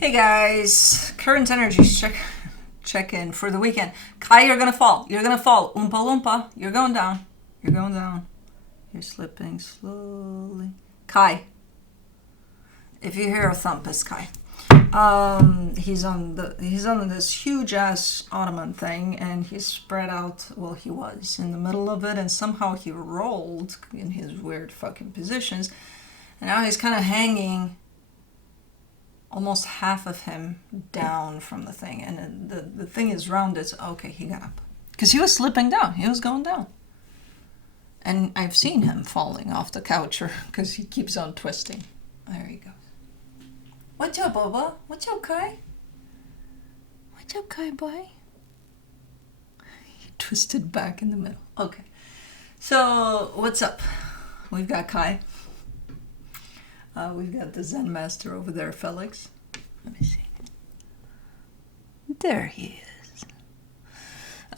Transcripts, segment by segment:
Hey guys, current energies check in for the weekend. Kai, you're gonna fall. You're gonna fall. Oompa loompa. You're going down. You're going down. You're slipping slowly. Kai, if you hear a thump, it's Kai. He's on this huge ass ottoman thing, and he's spread out. Well, he was in the middle of it, and somehow he rolled in his weird fucking positions, and now he's kind of hanging. Almost half of him down from the thing, and the thing is rounded. So, okay, he got up because he was slipping down. He was going down, and I've seen him falling off the couch because he keeps on twisting. There he goes. What's up, Bubba? What's up, Kai? What's up, Kai boy? He twisted back in the middle. Okay, so what's up? We've got Kai. We've got the Zen Master over there, Felix. Let me see. There he is.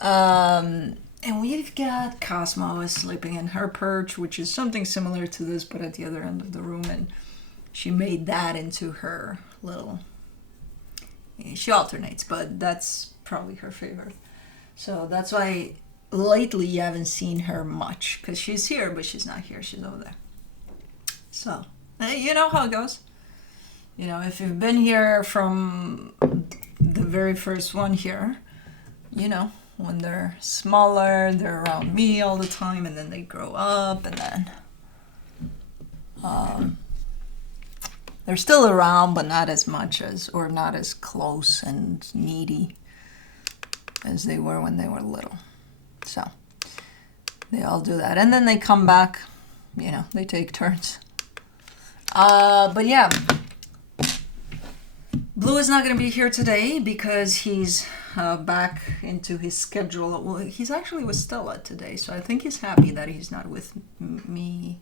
And we've got Cosmo is sleeping in her perch, which is something similar to this, but at the other end of the room. And she made that into her little... She alternates, but that's probably her favorite. So that's why lately you haven't seen her much, because she's here, but she's not here. She's over there. So... You know how it goes. You know, if you've been here from the very first one here, you know, when they're smaller, they're around me all the time, and then they grow up, and then they're still around, but not as much as, or not as close and needy as they were when they were little. So they all do that. And then they come back, you know, they take turns. But yeah, Blue is not going to be here today because he's back into his schedule. Well, he's actually with Stella today, so I think he's happy that he's not with me.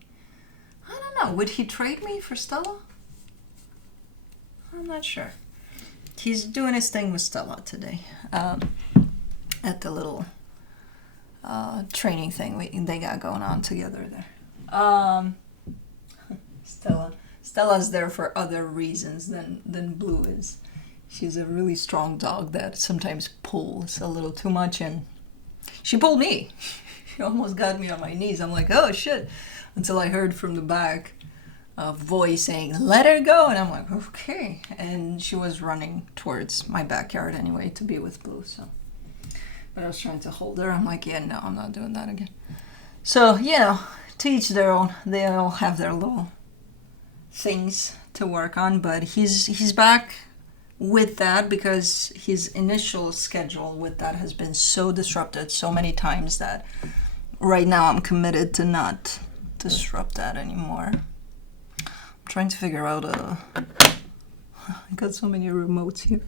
I don't know. Would he trade me for Stella? I'm not sure. He's doing his thing with Stella today at the little training thing they got going on together there. Stella's there for other reasons than Blue is. She's a really strong dog that sometimes pulls a little too much, and she pulled me. She almost got me on my knees. I'm like, oh shit, until I heard from the back a voice saying, let her go, and I'm like, okay. And she was running towards my backyard anyway to be with Blue, so. But I was trying to hold her. I'm like, yeah, no, I'm not doing that again. So, you know, to each their own. They all have their little things to work on, but he's back with that because his initial schedule with that has been so disrupted so many times that right now I'm committed to not disrupt that anymore. I'm trying to figure out I got so many remotes here.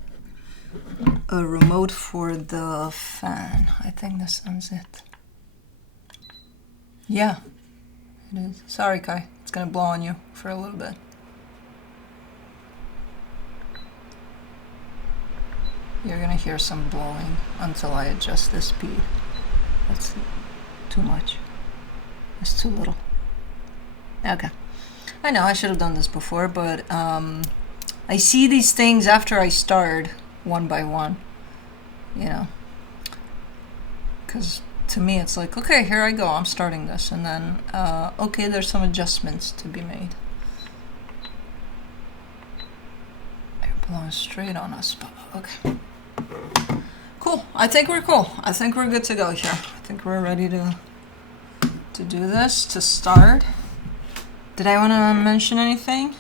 A remote for the fan. I think this one's it. Yeah, it is. Sorry, Kai. It's gonna blow on you for a little bit. You're gonna hear some blowing until I adjust the speed. That's too much. It's too little. Okay. I know I should have done this before, but I see these things after I start one by one. You know. Because to me it's like, okay, here I go, I'm starting this, and then okay, there's some adjustments to be made. They're blowing straight on us, but okay. Cool. I think we're cool. I think we're good to go here. I think we're ready to do this, to start. Did I want to mention anything?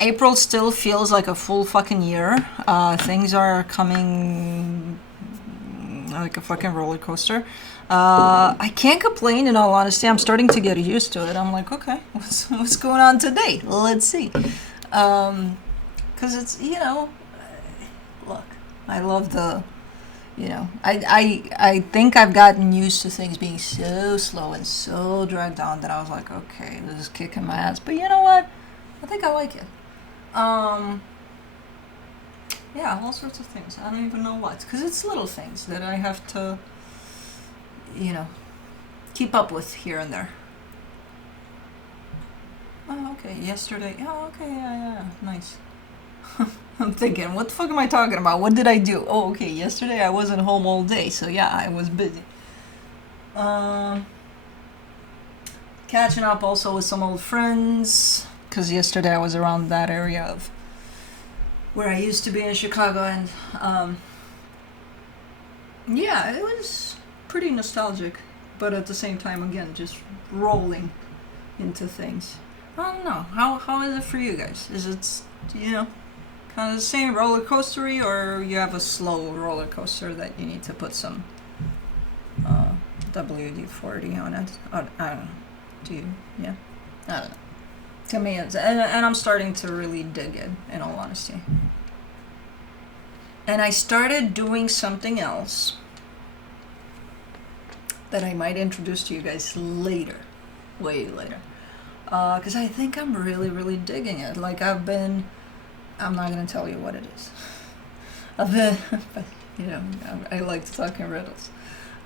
April still feels like a full fucking year. Things are coming like a fucking roller coaster. I can't complain, in all honesty. I'm starting to get used to it. I'm like, okay, what's going on today? Let's see. Because it's, you know, look, I love the, you know, I think I've gotten used to things being so slow and so dragged on that I was like, okay, this is kicking my ass. But you know what? I think I like it. Yeah, all sorts of things. I don't even know what. Because it's little things that I have to, you know, keep up with here and there. Oh, okay. Yesterday. Oh, okay. Yeah. Nice. I'm thinking, what the fuck am I talking about? What did I do? Oh, okay, yesterday I wasn't home all day, so yeah, I was busy. Catching up also with some old friends, because yesterday I was around that area of where I used to be in Chicago, and yeah, it was pretty nostalgic, but at the same time, again, just rolling into things. I don't know. How is it for you guys? Is it, kind of the same roller coastery, or you have a slow roller coaster that you need to put some WD-40 on it? I don't know. Do you? Yeah. I don't know. To me, it's, and I'm starting to really dig it, in all honesty. And I started doing something else that I might introduce to you guys later, way later. Because I think I'm really, really digging it. Like, I'm not going to tell you what it is. But, I like to talk in riddles.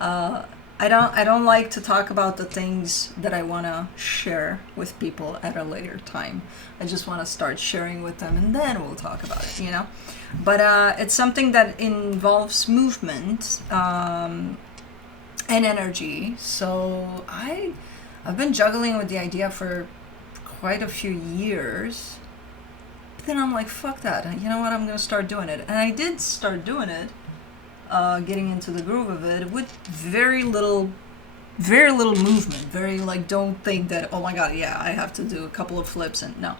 I don't like to talk about the things that I want to share with people at a later time. I just want to start sharing with them, and then we'll talk about it, But it's something that involves movement and energy. So I've been juggling with the idea for quite a few years. But then I'm like, fuck that. You know what? I'm going to start doing it. And I did start doing it. Getting into the groove of it with very little movement. Very, like, don't think that, oh my god, yeah, I have to do a couple of flips, and no.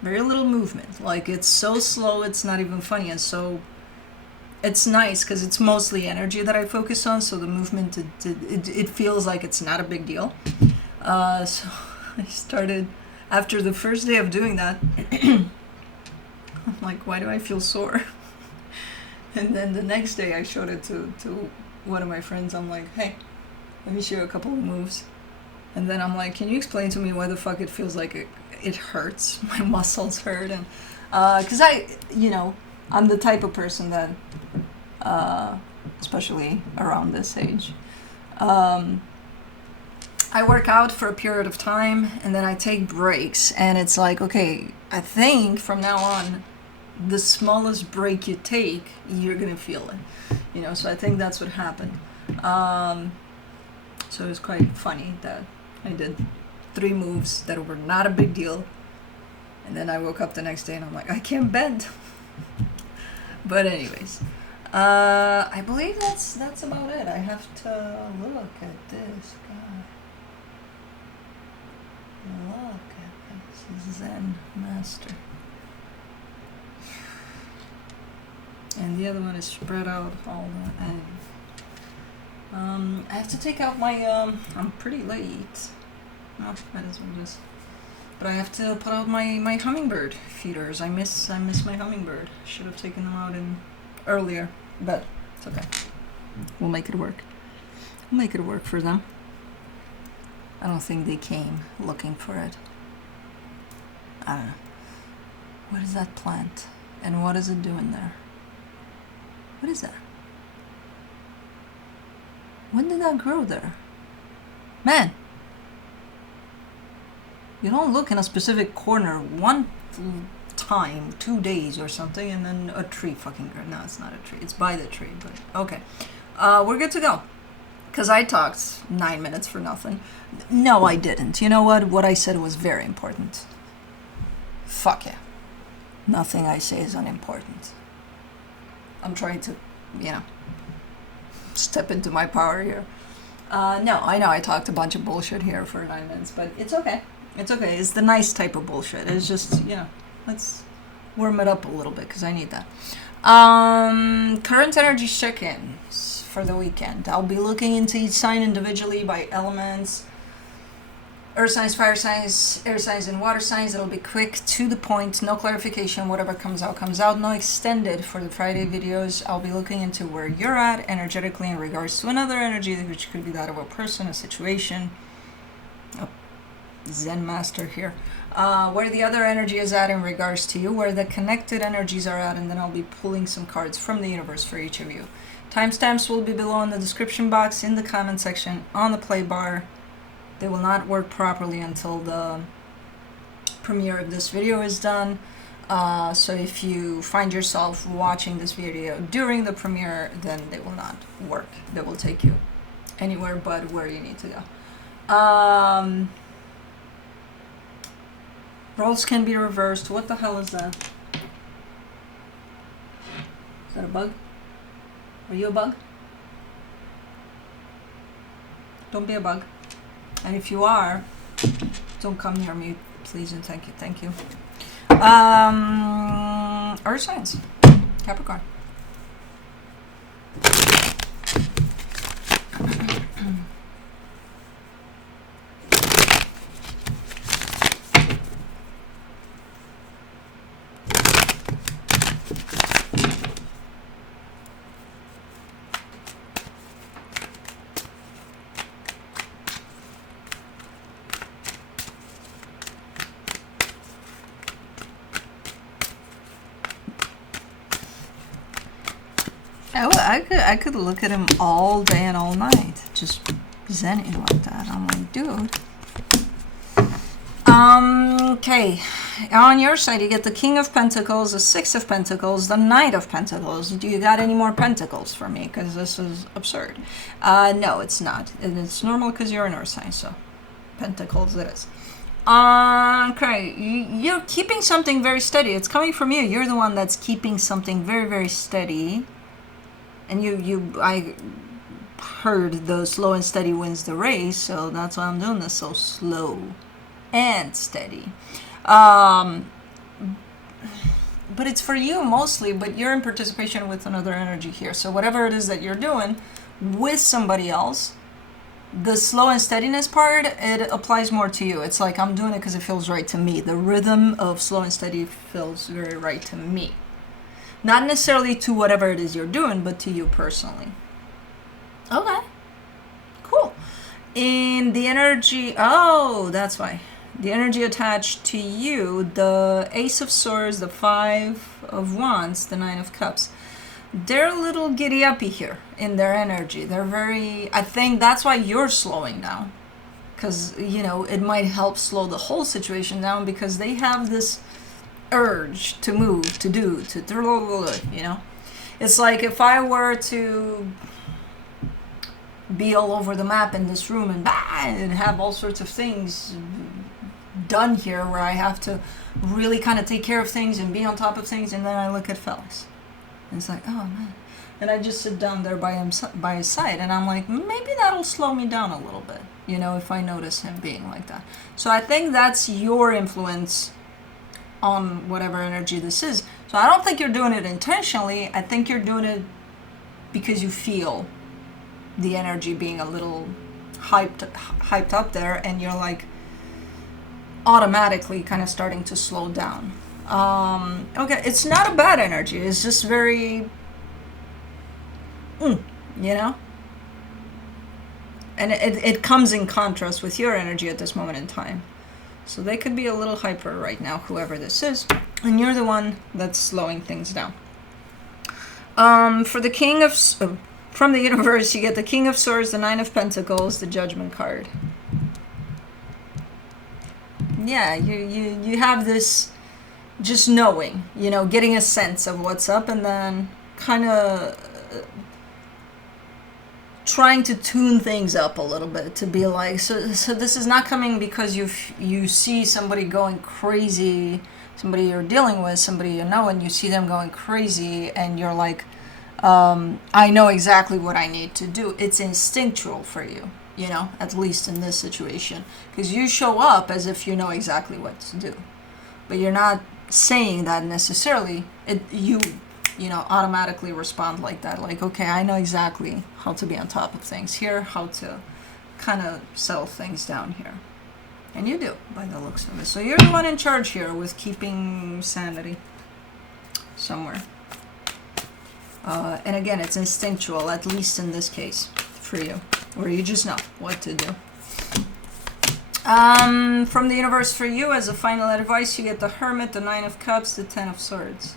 Very little movement. Like, it's so slow, it's not even funny, and so it's nice because it's mostly energy that I focus on, so the movement, it feels like it's not a big deal. So I started, after the first day of doing that, I'm like, why do I feel sore? And then the next day I showed it to one of my friends. I'm like, hey, let me show you a couple of moves. And then I'm like, can you explain to me why the fuck it feels like it hurts? My muscles hurt. And because I'm the type of person that, especially around this age, I work out for a period of time and then I take breaks. And it's like, okay, I think from now on, the smallest break you take, you're gonna feel it, so I think that's what happened. So it was quite funny that I did 3 moves that were not a big deal, and then I woke up the next day and I'm like, I can't bend. But anyways, I believe that's about it. I have to look at this guy. Look at this Zen Master. And the other one is spread out all the end. I have to take out my, I'm pretty late. Oh, that is what it is. But I have to put out my hummingbird feeders. I miss my hummingbird. Should have taken them out earlier, but it's okay. We'll make it work. We'll make it work for them. I don't think they came looking for it. I don't know. What is that plant? And what is it doing there? What is that? When did that grow there? Man! You don't look in a specific corner one time, 2 days or something, and then a tree fucking grew. No, it's not a tree. It's by the tree, but okay. We're good to go. Because I talked 9 minutes for nothing. No, I didn't. You know what? What I said was very important. Fuck yeah. Nothing I say is unimportant. I'm trying to, step into my power here. No, I know I talked a bunch of bullshit here for 9 minutes, but it's okay. It's okay. It's the nice type of bullshit. It's just, let's warm it up a little bit because I need that. Current energy check-ins for the weekend. I'll be looking into each sign individually by elements. Earth signs, fire signs, air signs, and water signs. It'll be quick, to the point, no clarification. Whatever comes out, comes out. No extended for the Friday videos. I'll be looking into where you're at energetically in regards to another energy, which could be that of a person, a situation, a Zen master here. Where the other energy is at in regards to you, where the connected energies are at, and then I'll be pulling some cards from the universe for each of you. Timestamps will be below in the description box, in the comment section, on the play bar. They will not work properly until the premiere of this video is done. So if you find yourself watching this video during the premiere, then they will not work. They will take you anywhere but where you need to go. Roles can be reversed. What the hell is that? Is that a bug? Are you a bug? Don't be a bug. And if you are, don't come near me, please and thank you. Thank you. Earth signs. Capricorn. I could look at him all day and all night, just zenning like that. I'm like, dude. Okay, on your side, you get the King of Pentacles, the Six of Pentacles, the Knight of Pentacles. Do you got any more Pentacles for me? Because this is absurd. No, it's not. It's normal because you're an Earth sign, so Pentacles it is. Okay, you're keeping something very steady. It's coming from you. You're the one that's keeping something very, very steady. And I heard the slow and steady wins the race, so that's why I'm doing this so slow and steady. But it's for you mostly, but you're in participation with another energy here. So whatever it is that you're doing with somebody else, the slow and steadiness part, it applies more to you. It's like I'm doing it because it feels right to me. The rhythm of slow and steady feels very right to me. Not necessarily to whatever it is you're doing, but to you personally. Okay. Cool. In the energy, oh, that's why. The energy attached to you, the Ace of Swords, the Five of Wands, the Nine of Cups. They're a little giddy-uppy here in their energy. They're very, I think that's why you're slowing down. Because, you know, it might help slow the whole situation down because they have this urge to move, to do, you know. It's like if I were to be all over the map in this room and have all sorts of things done here where I have to really kind of take care of things and be on top of things, and then I look at Felix and it's like, oh man, and I just sit down there by his side and I'm like, maybe that'll slow me down a little bit, you know, if I notice him being like that. So I think that's your influence on whatever energy this is. So I don't think you're doing it intentionally. I think you're doing it because you feel the energy being a little hyped up there, and you're like automatically kind of starting to slow down. Okay, it's not a bad energy. It's just very, you know? And it comes in contrast with your energy at this moment in time. So they could be a little hyper right now, whoever this is. And you're the one that's slowing things down. For the King of... from the universe, you get the King of Swords, the Nine of Pentacles, the Judgment card. Yeah, you have this just knowing, you know, getting a sense of what's up, and then kind of trying to tune things up a little bit to be like, so this is not coming because you see somebody going crazy, somebody you're dealing with, somebody you know, and you see them going crazy and you're like, I know exactly what I need to do. It's instinctual for you, you know, at least in this situation, because you show up as if you know exactly what to do, but you're not saying that necessarily. You know, automatically respond like that. Like, okay, I know exactly how to be on top of things here, how to kind of settle things down here. And you do, by the looks of it. So you're the one in charge here with keeping sanity somewhere. And again, it's instinctual, at least in this case, for you, where you just know what to do. From the universe for you, as a final advice, you get the Hermit, the Nine of Cups, the Ten of Swords.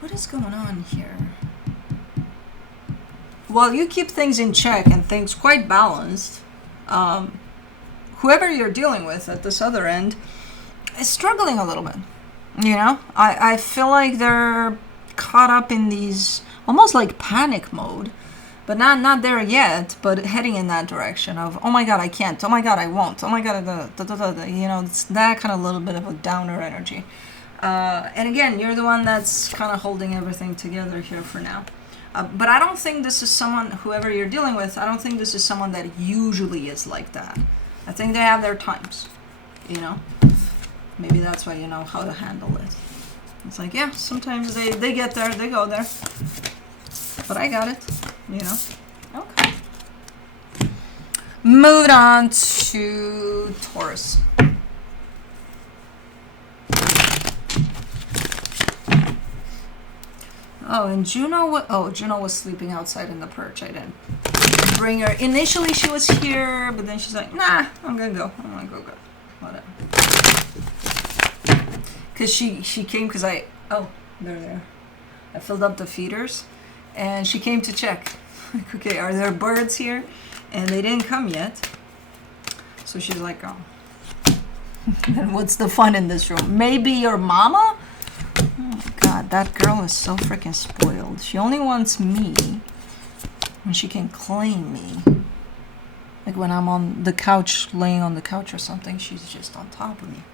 What is going on here? While you keep things in check and things quite balanced, whoever you're dealing with at this other end is struggling a little bit. You know, I feel like they're caught up in these almost like panic mode, but not there yet, but heading in that direction of, oh my god, I can't, oh my god, I won't, oh my god, you know, it's that kind of little bit of a downer energy. And again, you're the one that's kind of holding everything together here for now. But I don't think this is someone, whoever you're dealing with, I don't think this is someone that usually is like that. I think they have their times, you know. Maybe that's why you know how to handle it. It's like, yeah, sometimes they get there, they go there. But I got it, you know. Okay. Moving on to Taurus. Oh, and Juno, Juno was sleeping outside in the perch. I didn't bring her. Initially, she was here, but then she's like, nah, I'm gonna go. I'm gonna go. Whatever. Because she came because they're there. I filled up the feeders, and she came to check. Like, okay, are there birds here? And they didn't come yet. So she's like, oh. And what's the fun in this room? Maybe your mama? Oh god, that girl is so freaking spoiled. She only wants me when she can claim me. Like when I'm on the couch, laying on the couch or something, she's just on top of me.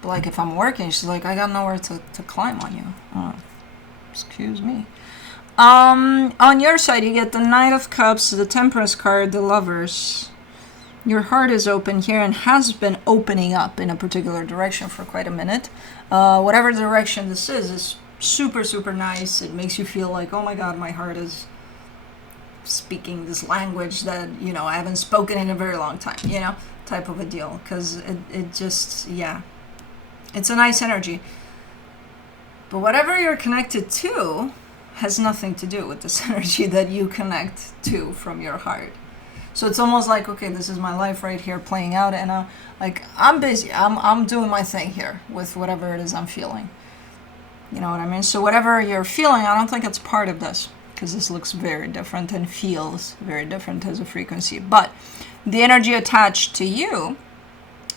But like if I'm working, she's like, I got nowhere to climb on you. Oh, excuse me. On your side, you get the Knight of Cups, the Temperance card, the Lovers. Your heart is open here and has been opening up in a particular direction for quite a minute. Whatever direction this is super, super nice. It makes you feel like, oh my god, my heart is speaking this language that, you know, I haven't spoken in a very long time, you know, type of a deal. Because it just, yeah. It's a nice energy. But whatever you're connected to has nothing to do with this energy that you connect to from your heart. So it's almost like, okay, this is my life right here playing out, and I'm busy. I'm doing my thing here with whatever it is I'm feeling. You know what I mean? So whatever you're feeling, I don't think it's part of this, because this looks very different and feels very different as a frequency. But the energy attached to you,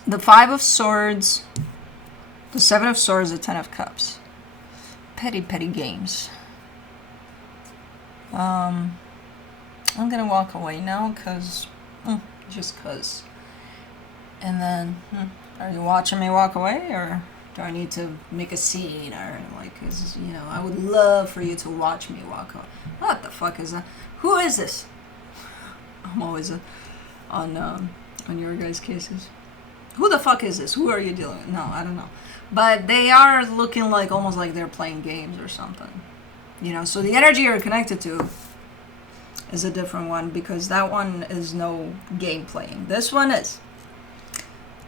the 5 of Swords, the 7 of Swords, the 10 of Cups. Petty games. I'm gonna walk away now because, just because. And then, are you watching me walk away, or do I need to make a scene, or like, cause, you know, I would love for you to watch me walk away. What the fuck is that? Who is this? I'm always on your guys' cases. Who the fuck is this? Who are you dealing with? No, I don't know. But they are looking like almost like they're playing games or something. You know, so the energy you're connected to is a different one, because that one is no game playing. This one is.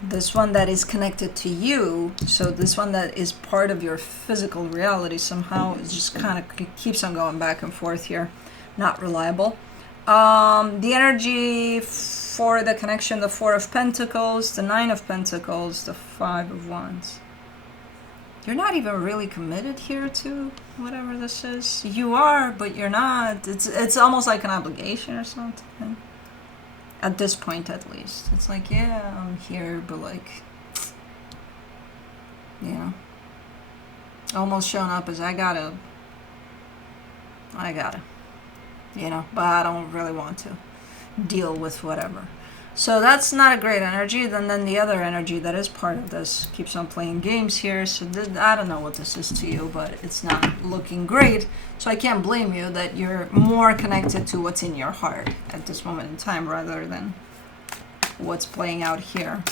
This one that is connected to you, so this one that is part of your physical reality somehow, it just kind of keeps on going back and forth here. Not reliable. The energy for the connection, the 4 of Pentacles, the 9 of Pentacles, the 5 of Wands. You're not even really committed here to whatever this is. You are, but you're not. It's almost like an obligation or something. At this point, at least. It's like, yeah, I'm here, but like, you know, almost showing up as I gotta, you know, but I don't really want to deal with whatever. So that's not a great energy. Then the other energy that is part of this keeps on playing games here. So I don't know what this is to you, but it's not looking great. So I can't blame you that you're more connected to what's in your heart at this moment in time rather than what's playing out here.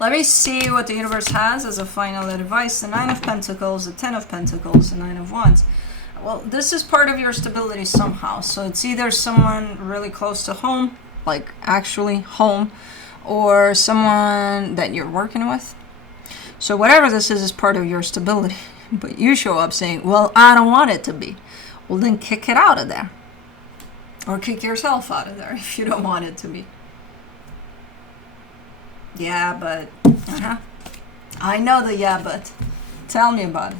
Let me see what the universe has as a final advice. The 9 of Pentacles, the 10 of Pentacles, the 9 of Wands. Well, this is part of your stability somehow. So it's either someone really close to home, like actually home, or someone that you're working with. So whatever this is part of your stability. But you show up saying, well, I don't want it to be. Well, then kick it out of there. Or kick yourself out of there if you don't want it to be. Yeah, but... I know the yeah, but. Tell me about it.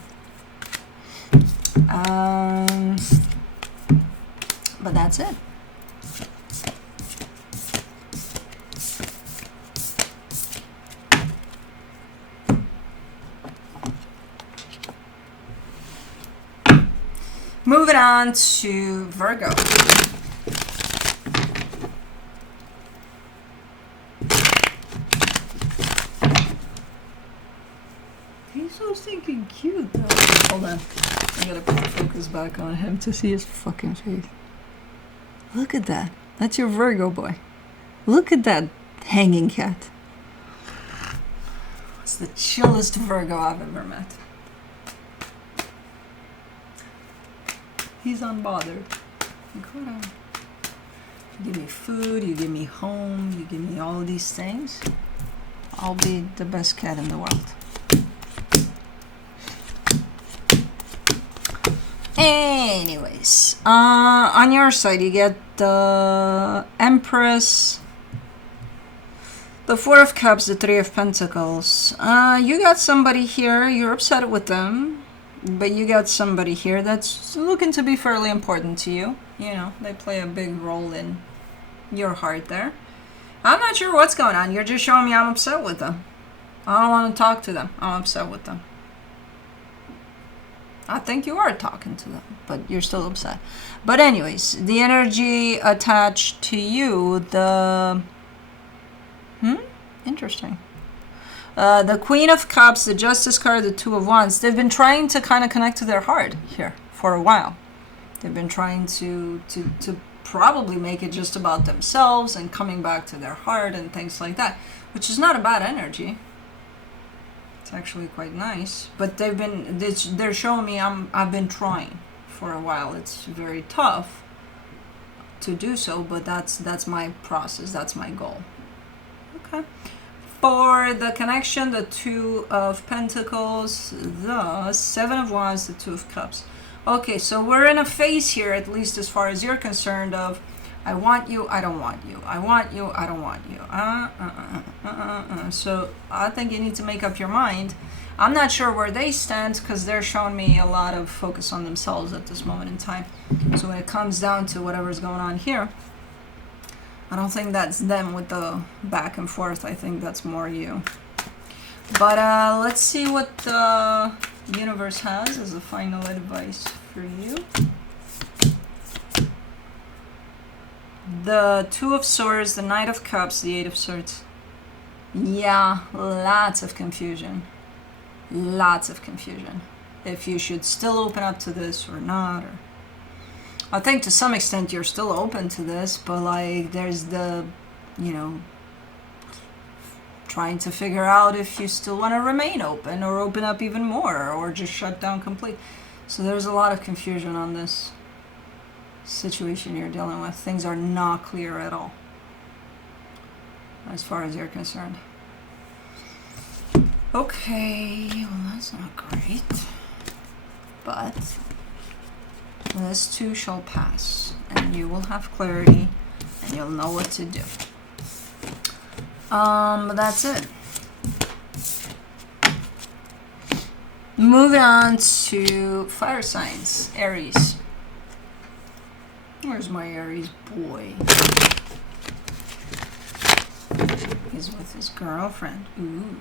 But that's it. Moving on to Virgo. He's so stinking cute though. Hold on. I gotta put the focus back on him to see his fucking face. Look at that. That's your Virgo boy. Look at that hanging cat. It's the chillest Virgo I've ever met. He's unbothered. Like, hold on. You give me food, you give me home, you give me all of these things. I'll be the best cat in the world. Anyways, on your side you get the Empress, the Four of Cups, the Three of Pentacles. You got somebody here, you're upset with them, but you got somebody here that's looking to be fairly important to you. You know, they play a big role in your heart there. I'm not sure what's going on. You're just showing me I'm upset with them. I don't want to talk to them. I'm upset with them. I think you are talking to them, but you're still upset. But anyways, the energy attached to you, the... Interesting. The Queen of Cups, the Justice card, the Two of Wands, they've been trying to kind of connect to their heart here for a while. They've been trying to probably make it just about themselves and coming back to their heart and things like that, which is not a bad energy. It's actually quite nice, but they're showing me I've been trying for a while. It's very tough to do so, but that's my process. That's my goal. Okay. For the connection, the Two of Pentacles, the Seven of Wands, the Two of Cups. Okay, so we're in a phase here, at least as far as you're concerned, of I want you, I don't want you. I want you, I don't want you. So I think you need to make up your mind. I'm not sure where they stand because they're showing me a lot of focus on themselves at this moment in time. So when it comes down to whatever's going on here, I don't think that's them with the back and forth. I think that's more you. But let's see what the universe has as a final advice for you. The Two of Swords, the Knight of Cups, the Eight of Swords. Yeah, lots of confusion. Lots of confusion. If you should still open up to this or not. Or I think to some extent you're still open to this, but like there's the, you know, trying to figure out if you still want to remain open or open up even more or just shut down completely. So there's a lot of confusion on this situation you're dealing with. Things are not clear at all as far as you're concerned. Okay, well that's not great, but this too shall pass and you will have clarity and you'll know what to do. But that's it. Moving on to fire signs, Aries. Where's my Aries boy? He's with his girlfriend. Ooh.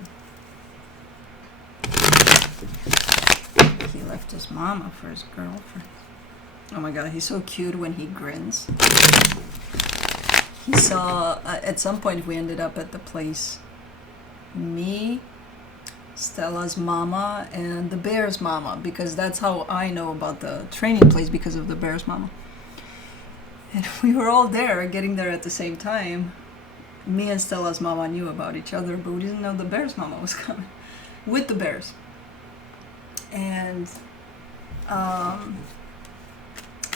He left his mama for his girlfriend. Oh my god, he's so cute when he grins. He saw, at some point we ended up at the place. Me, Stella's mama, and the bear's mama, because that's how I know about the training place, because of the bear's mama. And we were all there, getting there at the same time. Me and Stella's mama knew about each other, but we didn't know the bear's mama was coming with the bears. And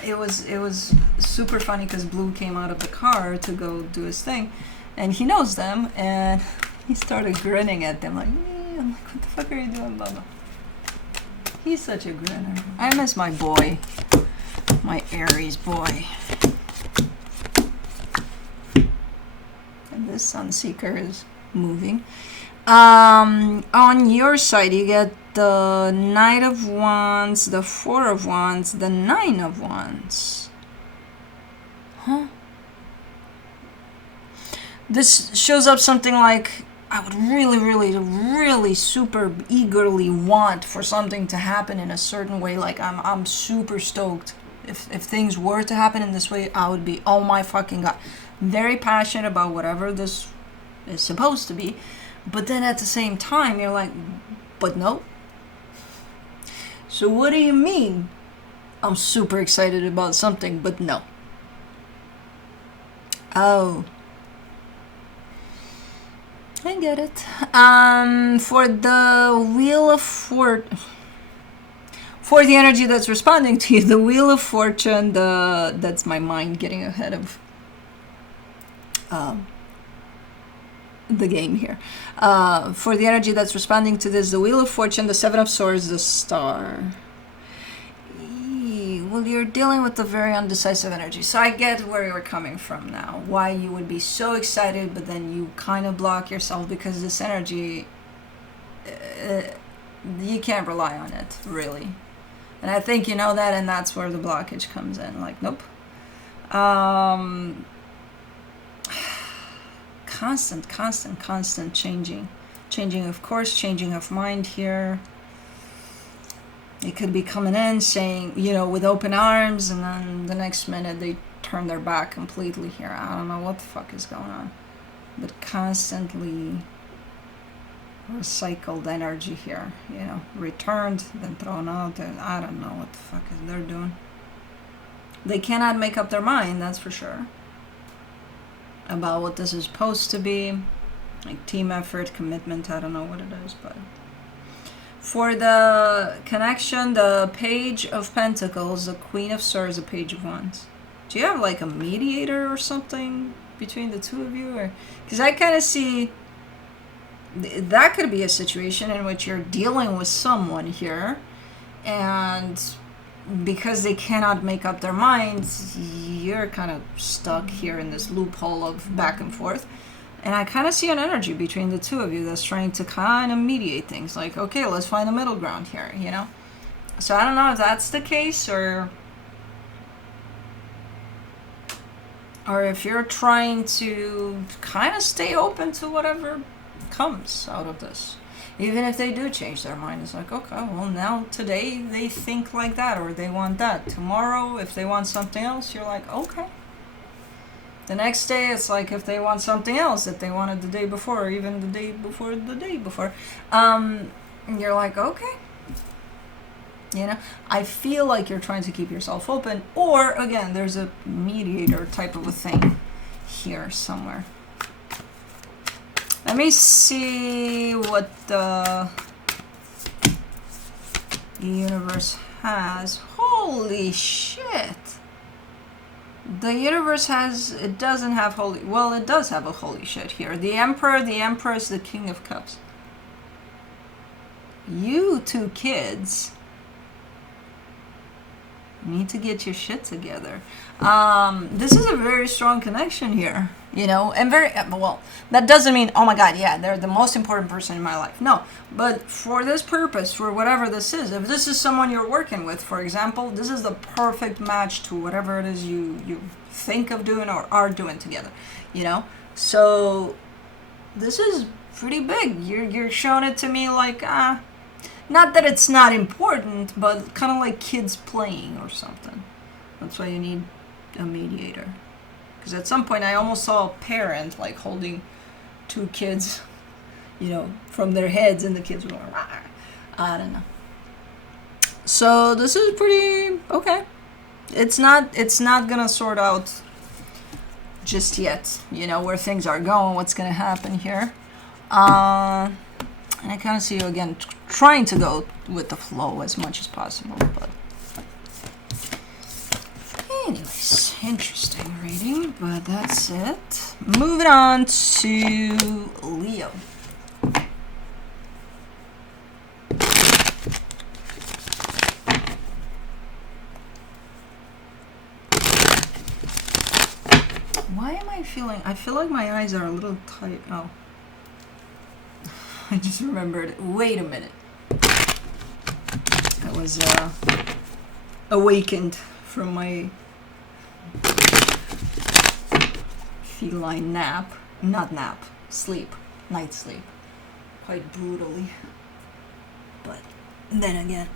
it was super funny because Blue came out of the car to go do his thing, and he knows them, and he started grinning at them like, yeah. I'm like, what the fuck are you doing, Bubba? He's such a grinner. I miss my boy, my Aries boy. And this Sunseeker is moving. On your side, you get the Knight of Wands, the Four of Wands, the Nine of Wands. Huh? This shows up something like I would really super eagerly want for something to happen in a certain way. Like I'm super stoked. If things were to happen in this way, I would be, oh my fucking god, very passionate about whatever this is supposed to be. But then at the same time, you're like, but no. So what do you mean? I'm super excited about something, but no. Oh, I get it. For the Wheel of for the energy that's responding to you, the Wheel of Fortune, that's my mind getting ahead of the game here. For the energy that's responding to this, the Wheel of Fortune, the Seven of Swords, the Star. Well, you're dealing with the very undecisive energy. So I get where you're coming from now. Why you would be so excited, but then you kind of block yourself because this energy, you can't rely on it, really. And I think you know that, and that's where the blockage comes in. Like, nope. Constant changing. Changing of course, changing of mind here. It could be coming in saying, you know, with open arms, and then the next minute they turn their back completely here. I don't know what the fuck is going on. But constantly recycled energy here, you know, returned, then thrown out, and I don't know what the fuck is they're doing. They cannot make up their mind, that's for sure, about what this is supposed to be. Like team effort, commitment, I don't know what it is, but for the connection, the Page of Pentacles, the Queen of Swords, the Page of Wands. Do you have like a mediator or something between the two of you? Or because I kind of see that could be a situation in which you're dealing with someone here, and because they cannot make up their minds, you're kind of stuck here in this loophole of back and forth. And I kind of see an energy between the two of you that's trying to kind of mediate things. Like, okay, let's find a middle ground here, you know? So I don't know if that's the case, or if you're trying to kind of stay open to whatever comes out of this. Even if they do change their mind, it's like, okay, well, now today they think like that, or they want that. Tomorrow, if they want something else, you're like, okay. The next day, it's like if they want something else that they wanted the day before, or even the day before the day before, you're like, okay. You know, I feel like you're trying to keep yourself open, or again, there's a mediator type of a thing here somewhere. Let me see what the universe has. Holy shit. The universe has, it doesn't have holy, well, it does have a holy shit here. The Emperor, the Empress, the King of Cups. You two kids need to get your shit together. This is a very strong connection here, you know, and very, well, that doesn't mean, oh my god, yeah, they're the most important person in my life. No, but for this purpose, for whatever this is, if this is someone you're working with, for example, this is the perfect match to whatever it is you think of doing or are doing together, you know? So this is pretty big. You're showing it to me like, not that it's not important, but kind of like kids playing or something. That's why you need a mediator. Because at some point I almost saw a parent like holding two kids, you know, from their heads, and the kids were going, rah. I don't know. So this is pretty okay. It's not gonna sort out just yet, you know, where things are going, what's gonna happen here. And I kind of see you again trying to go with the flow as much as possible, but anyways, interesting reading, but that's it. Moving on to Leo. Why am I feeling, I feel like my eyes are a little tight. Oh. I just remembered. Wait a minute. I was awakened from my feline nap. Not nap. Sleep. night's sleep quite brutally. But then again,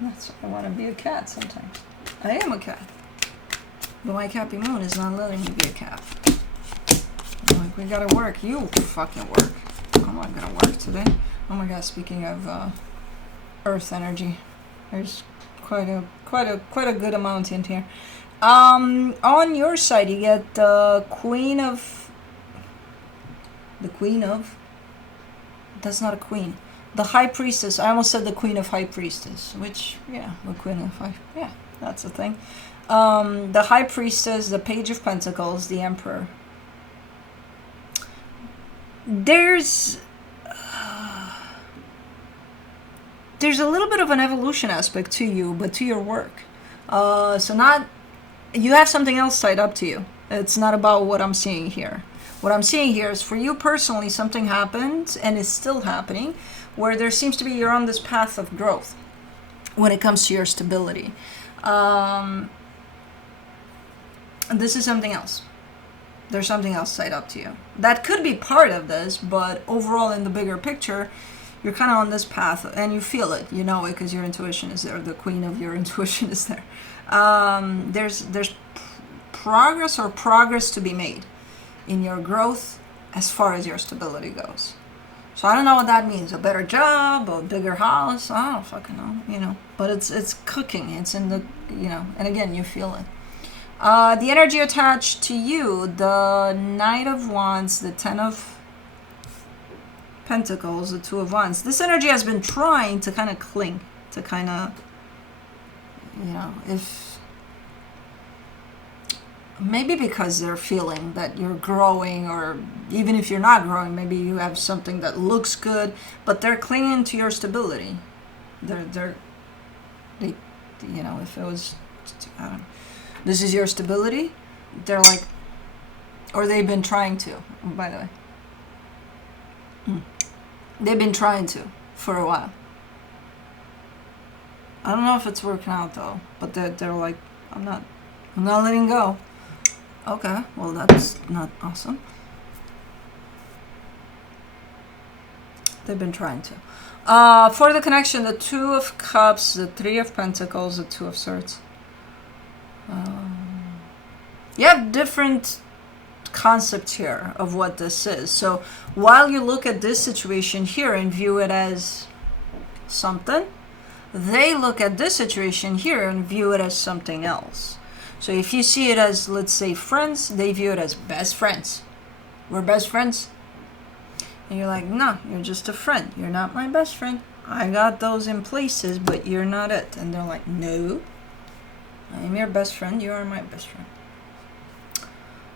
that's why I want to be a cat sometimes. I am a cat. But my Cappy Moon is not letting me be a cat. I'm like, we gotta work. You fucking work. I'm not gonna work today. Oh my god, speaking of earth energy, there's quite a good amount in here. On your side you get the Queen of, that's not a queen, the High Priestess. I almost said the Queen of High Priestess, which, yeah, the Queen of High, yeah, that's a thing. The High Priestess, the Page of Pentacles, the Emperor. There's a little bit of an evolution aspect to you, but to your work. So not, you have something else tied up to you. It's not about what I'm seeing here. What I'm seeing here is for you personally, something happened and is still happening where there seems to be, you're on this path of growth when it comes to your stability. This is something else. There's something else tied up to you. That could be part of this, but overall in the bigger picture, you're kind of on this path and you feel it, you know it, because your intuition is there. The queen of your intuition is there. There's progress to be made in your growth as far as your stability goes. So I don't know what that means. A better job, a bigger house, I don't fucking know, you know. But it's cooking. It's in the, you know, and again, you feel it. The energy attached to you, the Knight of Wands, the Ten of Pentacles, the Two of Wands. This energy has been trying to kind of cling, to kind of, you know, if maybe because they're feeling that you're growing, or even if you're not growing, maybe you have something that looks good, but they're clinging to your stability. They, you know, if it was, I don't know, this is your stability, they're like, or they've been trying to, by the way. They've been trying to for a while. I don't know if it's working out though, but they're like, I'm not letting go. Okay, well that's not awesome. They've been trying to. For the connection, the Two of Cups, the Three of Pentacles, the Two of Swords. You have different concepts here of what this is. So while you look at this situation here and view it as something, they look at this situation here and view it as something else. So if you see it as, let's say, friends, they view it as best friends. We're best friends. And you're like, no, you're just a friend. You're not my best friend. I got those in places, but you're not it. And they're like, no, I'm your best friend. You are my best friend.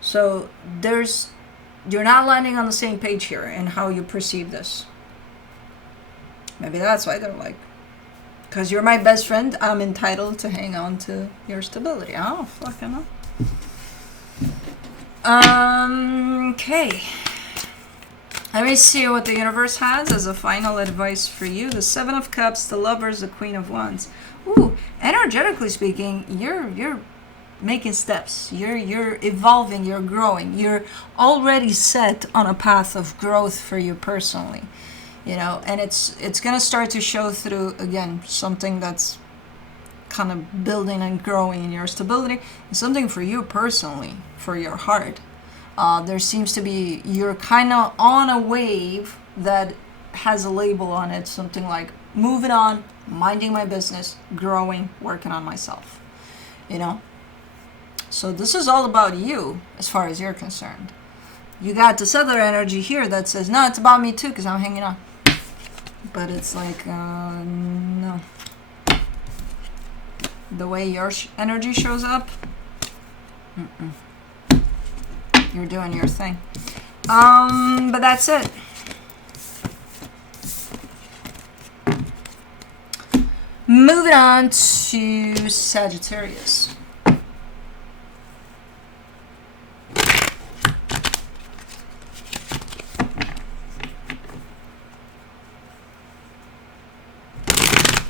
So you're not landing on the same page here in how you perceive this. Maybe that's why they're like, because you're my best friend, I'm entitled to hang on to your stability. I don't fucking know. Okay. Let me see what the universe has as a final advice for you. The Seven of Cups, the Lovers, the Queen of Wands. Ooh, energetically speaking, you're making steps. You're evolving, you're growing. You're already set on a path of growth for you personally. You know, and it's going to start to show through, again, something that's kind of building and growing in your stability. And something for you personally, for your heart. There seems to be, you're kind of on a wave that has a label on it. Something like, moving on, minding my business, growing, working on myself. You know? So this is all about you as far as you're concerned. You got this other energy here that says, no, it's about me too because I'm hanging on. But it's like, no. The way your energy shows up, you're doing your thing. But that's it. Moving on to Sagittarius.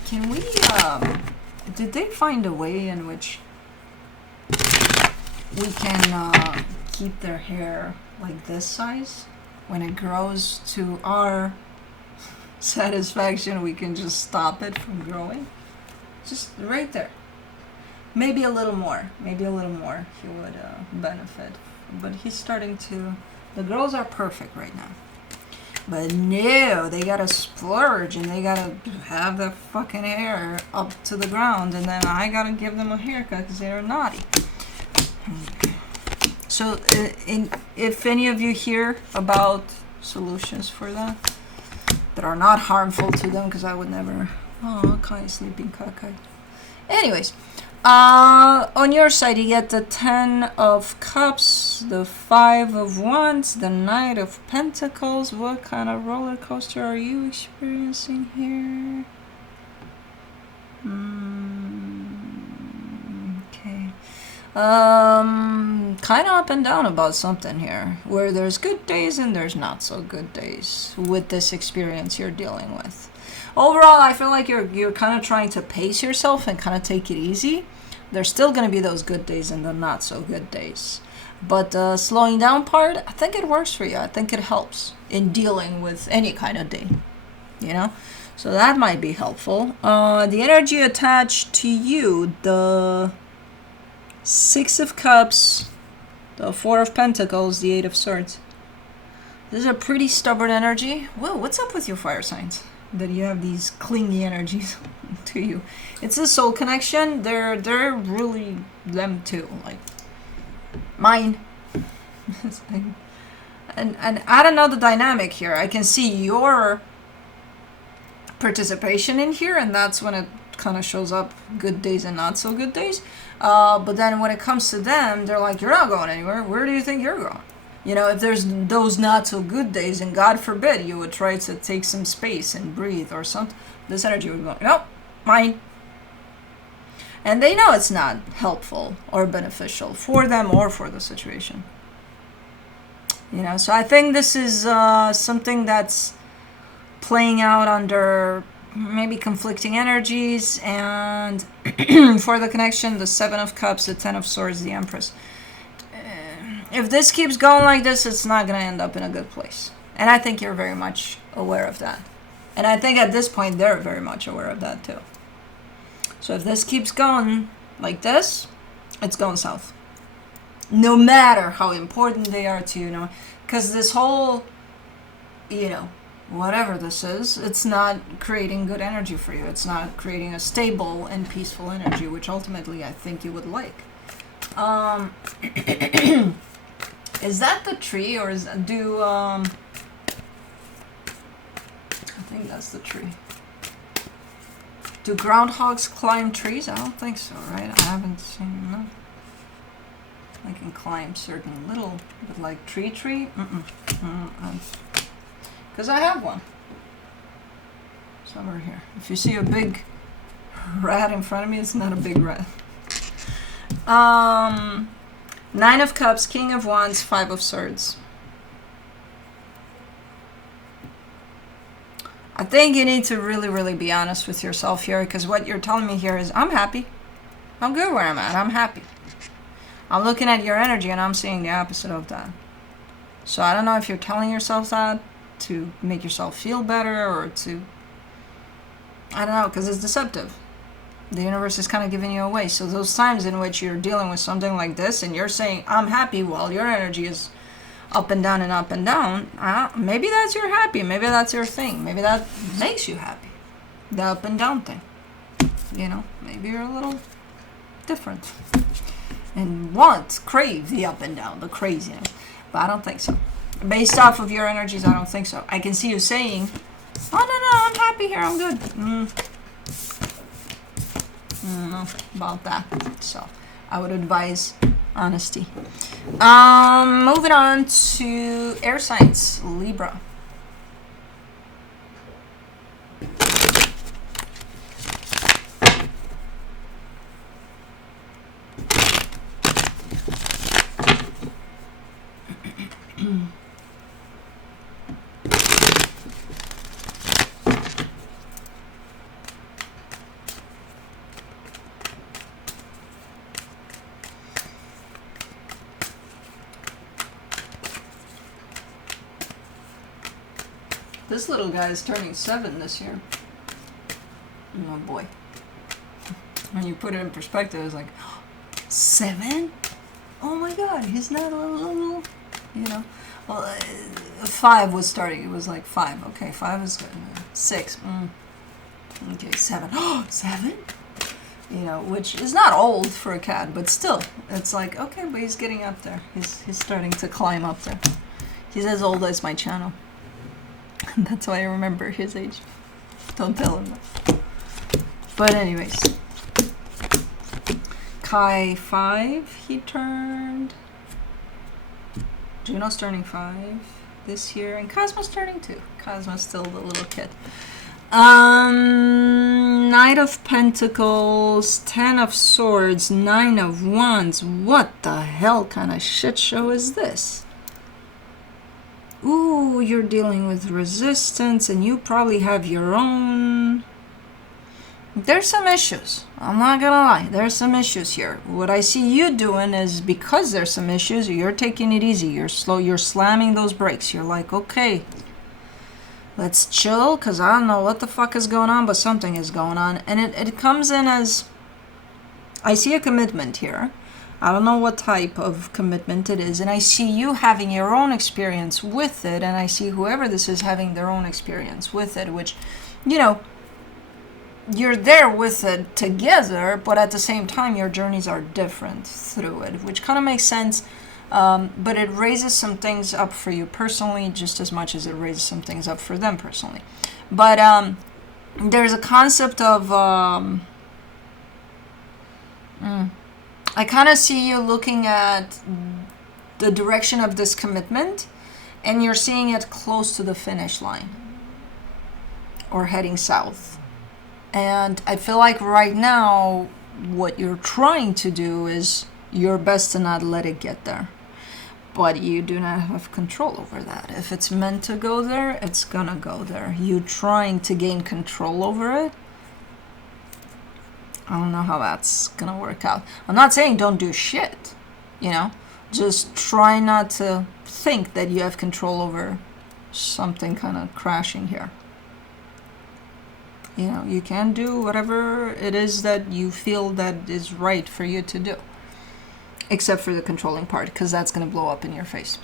Can we, did they find a way in which we can keep their hair like this size, when it grows to our satisfaction, we can just stop it from growing. Just right there. Maybe a little more. Maybe a little more he would benefit. But he's starting to... The girls are perfect right now. But no, they gotta splurge and they gotta have the fucking hair up to the ground, and then I gotta give them a haircut because they're naughty. So if any of you hear about solutions for that are not harmful to them, because I would never... Oh, okay, sleeping caca. Anyways, on your side you get the 10 of Cups, the 5 of Wands, the Knight of Pentacles. What kind of roller coaster are you experiencing here? Okay. Kind of up and down about something here, where there's good days and there's not so good days with this experience you're dealing with. Overall, I feel like you're kind of trying to pace yourself and kind of take it easy. There's still going to be those good days and the not so good days. But the slowing down part, I think it works for you. I think it helps in dealing with any kind of day, you know? So that might be helpful. The energy attached to you, the 6 of Cups, the 4 of Pentacles, the 8 of Swords. This is a pretty stubborn energy. Whoa, what's up with your fire signs? That you have these clingy energies to you. It's a soul connection. They're really them too. Like mine. and I don't know the dynamic here. I can see your participation in here, and that's when it kind of shows up good days and not so good days. But then when it comes to them, they're like, you're not going anywhere. Where do you think you're going? You know, if there's those not so good days, and God forbid you would try to take some space and breathe or something, this energy would go, nope, mine. And they know it's not helpful or beneficial for them or for the situation. You know, so I think this is something that's playing out under maybe conflicting energies, and for the connection, the 7 of Cups, the 10 of Swords, the Empress. If this keeps going like this, it's not going to end up in a good place. And I think you're very much aware of that. And I think at this point, they're very much aware of that too. So if this keeps going like this, it's going south. No matter how important they are to you, you know, because this whole, you know, whatever this is, it's not creating good energy for you. It's not creating a stable and peaceful energy, which ultimately I think you would like. Is that the tree, or I think that's the tree. Do groundhogs climb trees? I don't think so, right? I haven't seen them. I can climb certain little, but like tree? Because I have one. Somewhere here. If you see a big rat in front of me, it's not a big rat. 9 of Cups, King of Wands, 5 of Swords. I think you need to really, really be honest with yourself here, because what you're telling me here is, I'm happy. I'm good where I'm at. I'm happy. I'm looking at your energy and I'm seeing the opposite of that. So I don't know if you're telling yourself that to make yourself feel better, or to... I don't know, because it's deceptive. The universe is kind of giving you away. So those times in which you're dealing with something like this and you're saying, I'm happy, while your energy is up and down and up and down, maybe that's your happy. Maybe that's your thing. Maybe that makes you happy. The up and down thing. You know, maybe you're a little different. And crave the up and down, the craziness. But I don't think so. Based off of your energies, I don't think so. I can see you saying, oh, no, I'm happy here. I'm good. I don't know about that, so I would advise honesty. Moving on to air signs, Libra. this little guy is turning 7 this year. Oh boy. When you put it in perspective, it's like, 7? Oh my god, he's not a little, you know. Well, 5 was starting. It was like 5. Okay, 5 is good. 6. Okay, 7. Oh, 7? You know, which is not old for a cat, but still, it's like, okay, but he's getting up there. He's starting to climb up there. He's as old as my channel. That's why I remember his age. Don't tell him that. But anyways, Kai 5, he turned. Juno's turning 5 this year, and Cosmo's turning 2. Cosmo's still the little kid. Knight of Pentacles, 10 of Swords, 9 of Wands. What the hell kind of shit show is this? Ooh, you're dealing with resistance, and you probably have your own. There's some issues. I'm not gonna lie. There's some issues here. What I see you doing is, because there's some issues, you're taking it easy. You're slow. You're slamming those brakes. You're like, okay, let's chill, because I don't know what the fuck is going on, but something is going on. And it comes in as, I see a commitment here. I don't know what type of commitment it is. And I see you having your own experience with it. And I see whoever this is having their own experience with it, which, you know, you're there with it together, but at the same time, your journeys are different through it, which kind of makes sense. But it raises some things up for you personally, just as much as it raises some things up for them personally. But there's a concept of, I kind of see you looking at the direction of this commitment, and you're seeing it close to the finish line or heading south. And I feel like right now, what you're trying to do is your best to not let it get there. But you do not have control over that. If it's meant to go there, it's gonna go there. You trying to gain control over it, I don't know how that's gonna work out. I'm not saying don't do shit, you know. Just try not to think that you have control over something kind of crashing here. You know, you can do whatever it is that you feel that is right for you to do. Except for the controlling part, because that's going to blow up in your face.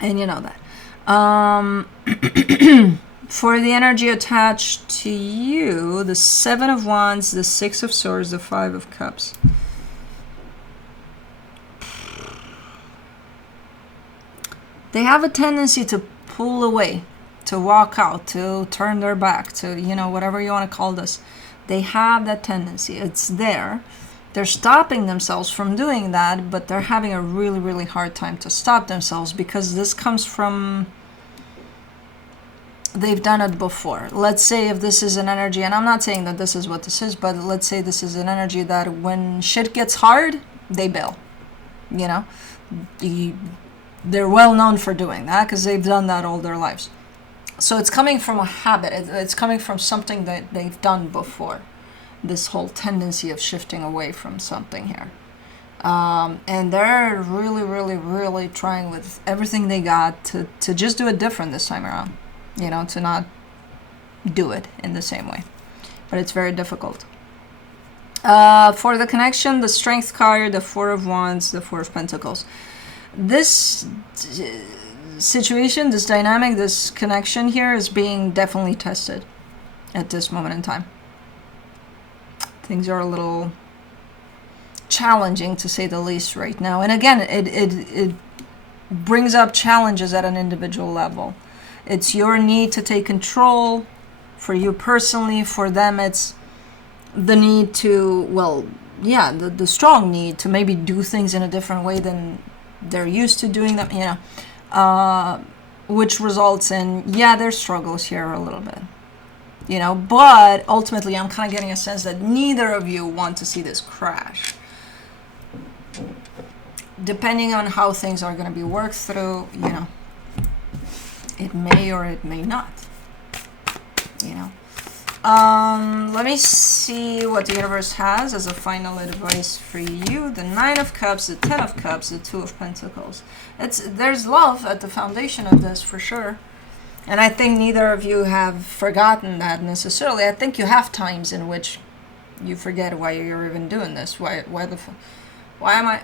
And you know that. For the energy attached to you, the 7 of Wands, the 6 of Swords, the 5 of Cups. They have a tendency to pull away, to walk out, to turn their back, to, you know, whatever you want to call this. They have that tendency. It's there. They're stopping themselves from doing that, but they're having a really, really hard time to stop themselves, because this comes from, they've done it before. Let's say if this is an energy, and I'm not saying that this is what this is, but let's say this is an energy that when shit gets hard, they bail. You know? They're well known for doing that, because they've done that all their lives. So it's coming from a habit. It's coming from something that they've done before. This whole tendency of shifting away from something here. And they're really, really, really trying with everything they got to just do it different this time around. You know, to not do it in the same way. But it's very difficult. For the connection, the Strength card, the 4 of Wands, the 4 of Pentacles. This situation, this dynamic, this connection here is being definitely tested at this moment in time. Things are a little challenging, to say the least, right now. And again, it brings up challenges at an individual level. It's your need to take control for you personally. For them, it's the need to, well, yeah, the strong need to maybe do things in a different way than they're used to doing them, you know, which results in, yeah, there's struggles here a little bit. You know, but ultimately I'm kind of getting a sense that neither of you want to see this crash. Depending on how things are going to be worked through, you know, it may or it may not, you know. Let me see what the universe has as a final advice for you. The 9 of Cups, the 10 of Cups, the 2 of Pentacles. There's love at the foundation of this, for sure. And I think neither of you have forgotten that necessarily. I think you have times in which you forget why you're even doing this. Why am I,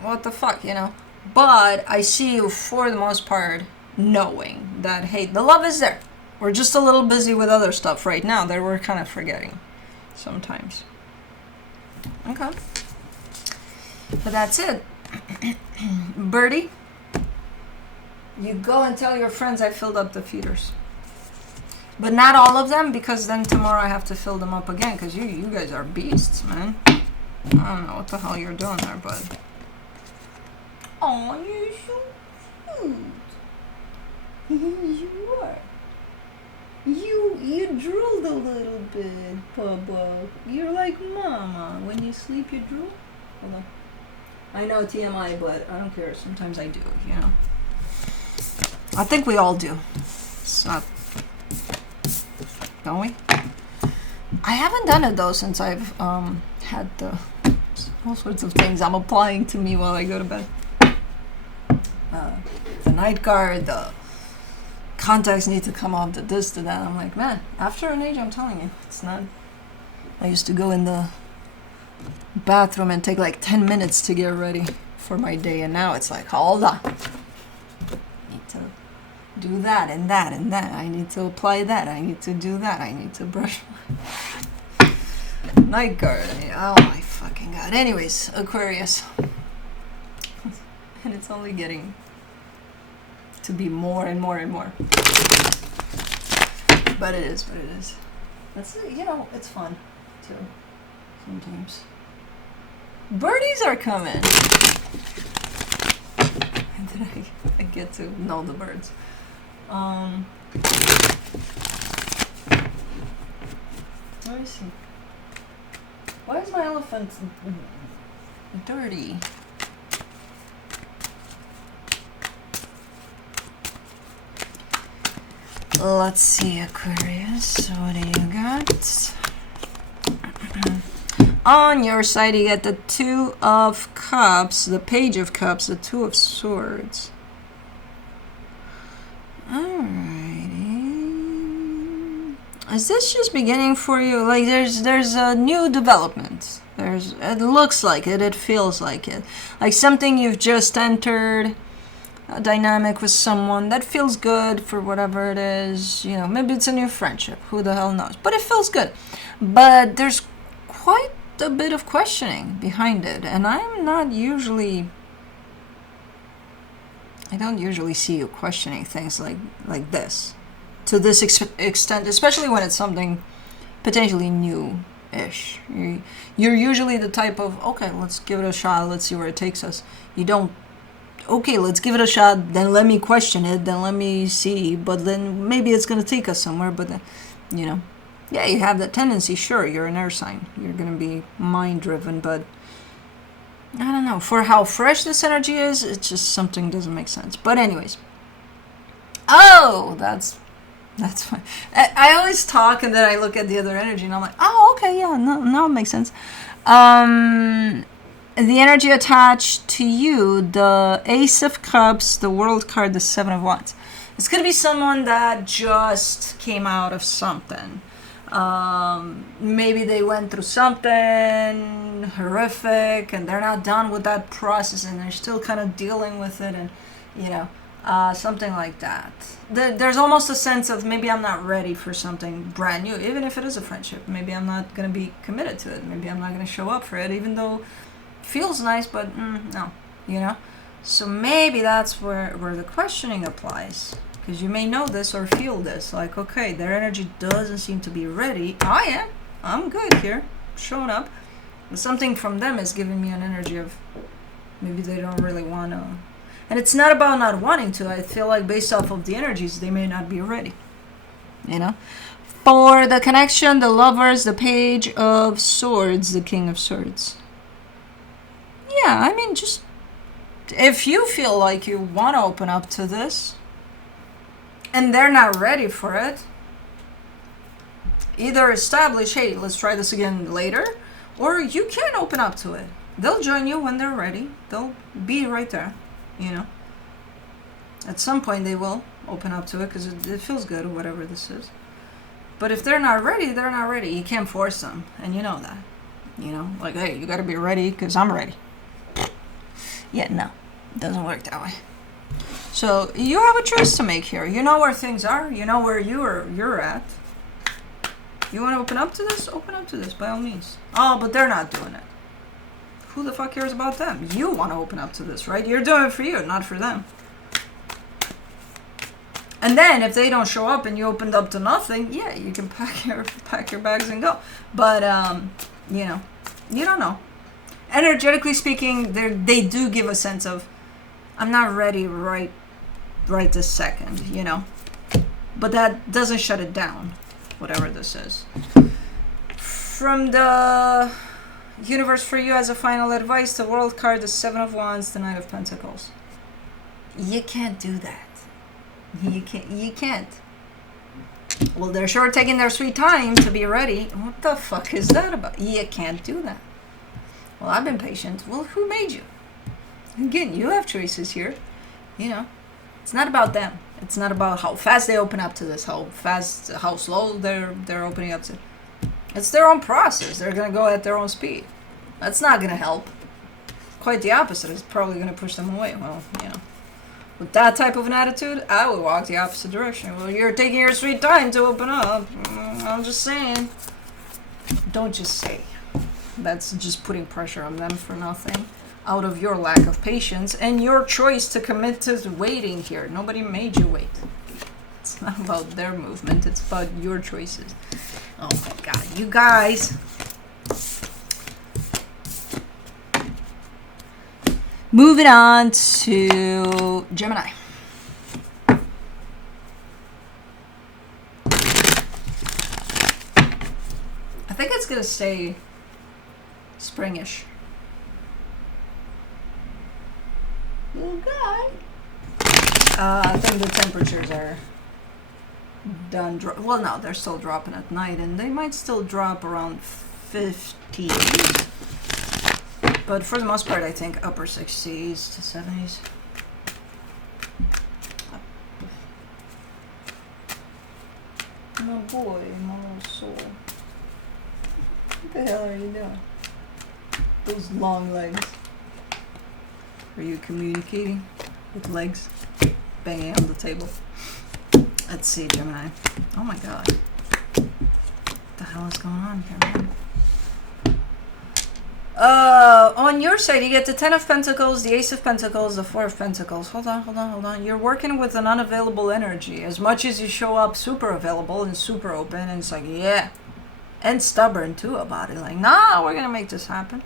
what the fuck, you know? But I see you, for the most part, knowing that, hey, the love is there. We're just a little busy with other stuff right now that we're kind of forgetting sometimes. Okay. But that's it. Birdie, you go and tell your friends I filled up the feeders. But not all of them, because then tomorrow I have to fill them up again, because you guys are beasts, man. I don't know what the hell you're doing there, bud. Oh, you're so cute. You are. You drooled a little bit, Bubba. You're like mama. When you sleep, you drool? Hold on. I know TMI, but I don't care. Sometimes I do, you know. I think we all do. It's not... Don't we? I haven't done it, though, since I've had all sorts of things I'm applying to me while I go to bed. The night guard, the contacts need to come off, the this, the that. I'm like, man, after an age, I'm telling you, it's not... I used to go in the bathroom and take like 10 minutes to get ready for my day, and now it's like, hold on. I need to do that and that and that. I need to apply that. I need to do that. I need to brush my... Night guard. Oh my fucking god. Anyways, Aquarius. And it's only getting to be more and more and more. But it is what it is. That's, you know, it's fun too sometimes. Birdies are coming. And then I get to know the birds. Let me see. Why is my elephant dirty? Let's see, Aquarius, what do you got? On your side, you get the Two of Cups, the Page of Cups, the Two of Swords. Alrighty. Is this just beginning for you? Like, there's a new development. It looks like it, it feels like it. Like something you've just entered, a dynamic with someone that feels good for whatever it is. You know, maybe it's a new friendship, who the hell knows. But it feels good. But there's quite a bit of questioning behind it, and I don't usually see you questioning things like this to this extent, especially when it's something potentially new-ish. You're usually the type of, okay, let's give it a shot, let's see where it takes us. You don't, okay, let's give it a shot, then let me question it, then let me see, but then maybe it's going to take us somewhere, but then, you know. Yeah, you have that tendency, sure, you're an air sign. You're going to be mind-driven, but I don't know. For how fresh this energy is, it's just something doesn't make sense. But anyways. Oh, that's fine. I always talk and then I look at the other energy and I'm like, oh, okay, yeah, no, it makes sense. The energy attached to you, the Ace of Cups, the World card, the Seven of Wands. It's going to be someone that just came out of something. Maybe they went through something horrific and they're not done with that process and they're still kind of dealing with it, and you know, something like that. There's almost a sense of maybe I'm not ready for something brand new, even if it is a friendship. Maybe I'm not going to be committed to it. Maybe I'm not going to show up for it, even though it feels nice, but no, you know. So maybe that's where the questioning applies. Because you may know this or feel this, like, okay, their energy doesn't seem to be ready. I'm good here, showing up. But something from them is giving me an energy of maybe they don't really want to. And it's not about not wanting to. I feel like based off of the energies, they may not be ready. You know? For the connection, the Lovers, the Page of Swords, the King of Swords. Yeah, I mean, just if you feel like you want to open up to this, and they're not ready for it, either establish, hey, let's try this again later, or you can open up to it. They'll join you when they're ready. They'll be right there, you know. At some point they will, open up to it because it feels good or whatever this is. But if they're not ready, they're not ready. You can't force them, and you know that. You know, like, hey, you got to be ready because I'm ready. Yeah, no, it doesn't work that way. So you have a choice to make here. You know where things are. You know where you're at. You want to open up to this? Open up to this by all means. Oh, but they're not doing it. Who the fuck cares about them? You want to open up to this, right? You're doing it for you, not for them. And then if they don't show up and you opened up to nothing, yeah, you can pack your bags and go. But you know, you don't know. Energetically speaking, they do give a sense of, I'm not ready right this second, you know. But that doesn't shut it down, whatever this is. From the universe for you as a final advice, the World card, the Seven of Wands, the Knight of Pentacles. You can't do that. You can't. Well, they're sure taking their sweet time to be ready. What the fuck is that about? You can't do that. Well, I've been patient. Well, who made you? Again, you have choices here. You know, it's not about them. It's not about how fast they open up to this, how slow they're opening up to. It's their own process. They're gonna go at their own speed. That's not gonna help. Quite the opposite. It's probably gonna push them away. Well, you know. With that type of an attitude, I would walk the opposite direction. Well, you're taking your sweet time to open up. I'm just saying. Don't just say. That's just putting pressure on them for nothing. Out of your lack of patience and your choice to commit to waiting here. Nobody made you wait. It's not about their movement. It's about your choices. Oh my God, you guys. Moving on to Gemini. I think it's going to stay springish. Okay. I think the temperatures are done. Well, no, they're still dropping at night, and they might still drop around 50. But for the most part, I think upper 60s to 70s. My boy, my little soul. What the hell are you doing? Those long legs. Are you communicating with legs? Banging on the table. Let's see, Gemini. Oh my God. What the hell is going on here, man? On your side, you get the Ten of Pentacles, the Ace of Pentacles, the Four of Pentacles. Hold on. You're working with an unavailable energy. As much as you show up super available and super open, and it's like, yeah. And stubborn, too, about it. Like, nah, we're going to make this happen.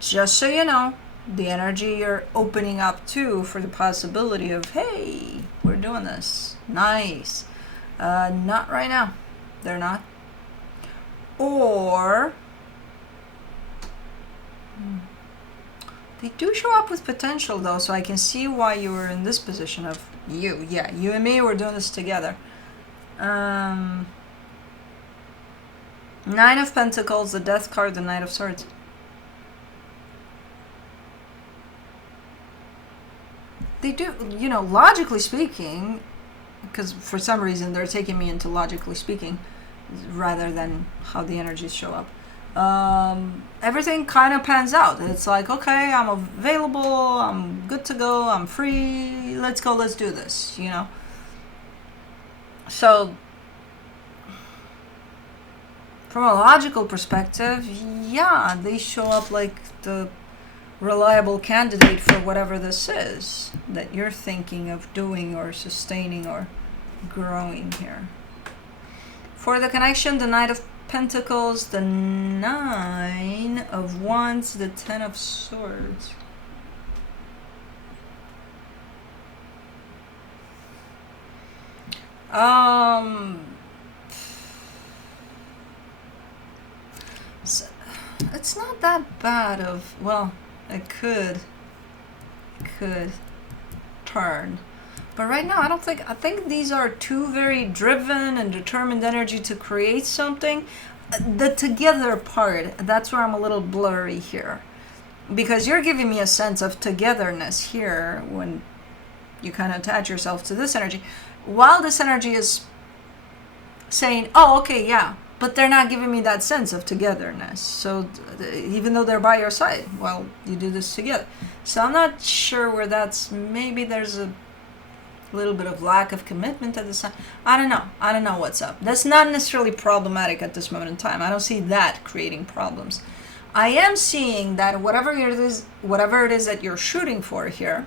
Just so you know, the energy you're opening up to for the possibility of, hey, we're doing this. Nice. Not right now. They're not. Or... they do show up with potential, though, so I can see why you were in this position of you. Yeah, you and me, we're doing this together. Nine of Pentacles, the Death card, the Knight of Swords. They do, you know, logically speaking, because for some reason they're taking me into logically speaking rather than how the energies show up. Everything kind of pans out. It's like, okay, I'm available, I'm good to go, I'm free, let's go, let's do this, you know. So, from a logical perspective, yeah, they show up like the reliable candidate for whatever this is that you're thinking of doing or sustaining or growing here. For the connection, the Knight of Pentacles, the Nine of Wands, the Ten of Swords. So it's not that bad of, well, it could turn. But right now, I think these are two very driven and determined energy to create something. The together part, that's where I'm a little blurry here. Because you're giving me a sense of togetherness here when You kind of attach yourself to this energy, while this energy is saying, oh, okay, yeah, but they're not giving me that sense of togetherness. So even though they're by your side, well, you do this together. So I'm not sure where that's, maybe there's a little bit of lack of commitment at this time. I don't know what's up. That's not necessarily problematic at this moment in time. I don't see that creating problems. I am seeing that whatever it is that you're shooting for here,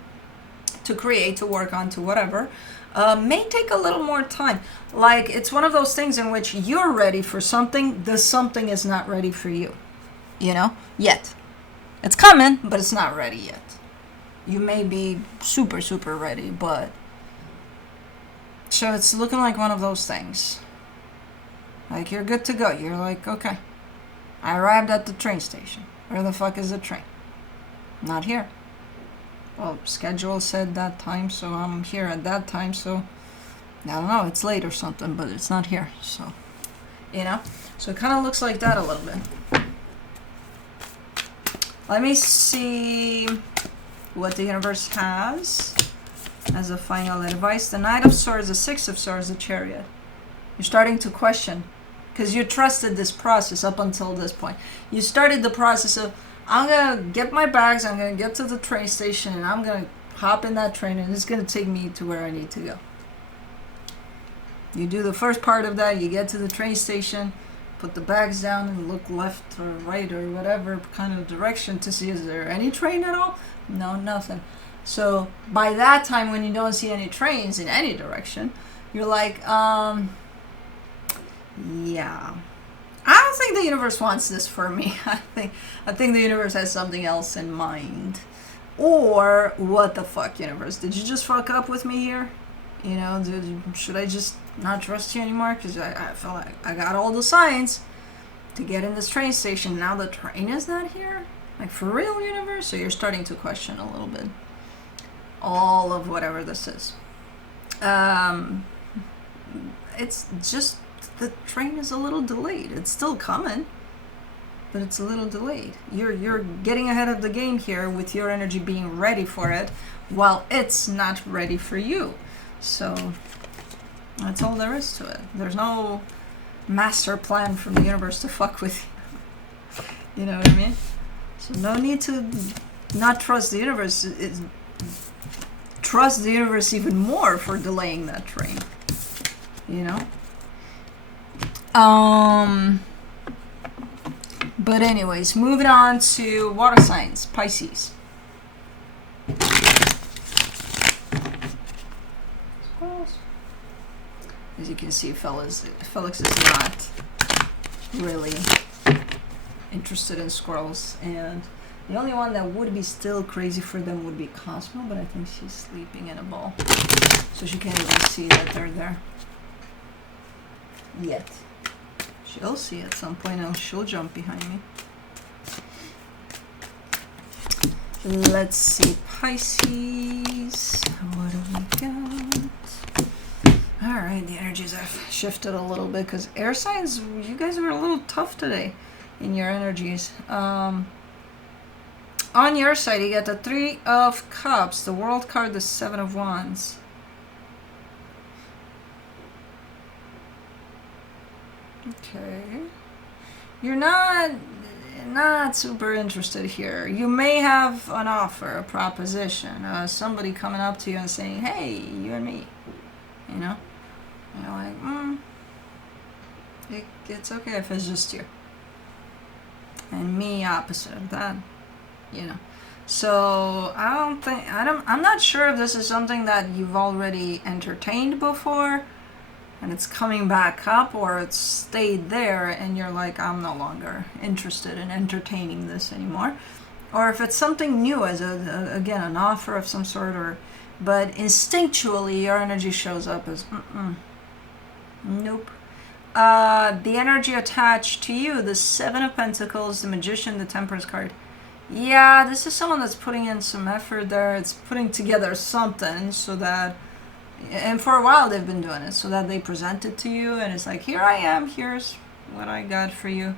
to create, to work on, to whatever, may take a little more time. Like, it's one of those things in which you're ready for something, the something is not ready for you, you know, yet. It's coming, but it's not ready yet. You may be super, super ready, but... So it's looking like one of those things. Like, you're good to go. You're like, okay, I arrived at the train station. Where the fuck is the train? Not here. Well, schedule said that time, so I'm here at that time, so I don't know, it's late or something, but it's not here, so, you know? So it kind of looks like that a little bit. Let me see what the universe has as a final advice. The Knight of Swords, the Six of Swords, the Chariot. You're starting to question, because you trusted this process up until this point. You started the process of, I'm going to get my bags, I'm going to get to the train station, and I'm going to hop in that train, and it's going to take me to where I need to go. You do the first part of that, you get to the train station, put the bags down, and look left or right or whatever kind of direction to see, is there any train at all? No, nothing. So by that time, when you don't see any trains in any direction, you're like, yeah. I don't think the universe wants this for me. I think the universe has something else in mind. Or, what the fuck, universe? Did you just fuck up with me here? You know, should I just not trust you anymore? Because I feel like I got all the signs to get in this train station. Now the train is not here? Like, for real, universe? So you're starting to question a little bit all of whatever this is. It's just... the train is a little delayed. It's still coming, but it's a little delayed. You're getting ahead of the game here with your energy being ready for it, while it's not ready for you. So that's all there is to it. There's no master plan from the universe to fuck with you. You know what I mean? So no need to not trust the universe. Trust the universe even more for delaying that train. You know? But anyways, moving on to water signs, Pisces. As you can see, Felix is not really interested in squirrels, and the only one that would be still crazy for them would be Cosmo, but I think she's sleeping in a ball, so she can't even see that they're there yet. She'll see at some point, and she'll jump behind me. Let's see, Pisces. What have we got? Alright, the energies have shifted a little bit, because air signs, you guys were a little tough today in your energies. On your side, you get the Three of Cups, the World card, the Seven of Wands. Okay. You're not super interested here. You may have an offer, a proposition, somebody coming up to you and saying, hey, you and me, you know? And you're like, it's okay if it's just you. And me opposite of that, you know. So I'm not sure if this is something that you've already entertained before, and it's coming back up, or it's stayed there and you're like, I'm no longer interested in entertaining this anymore. Or if it's something new, as again, an offer of some sort, but instinctually your energy shows up as, nope. The energy attached to you, the Seven of Pentacles, the Magician, the Temperance card. Yeah, this is someone that's putting in some effort there. It's putting together something so that, and for a while they've been doing it, so that they present it to you, and it's like, here I am, here's what I got for you.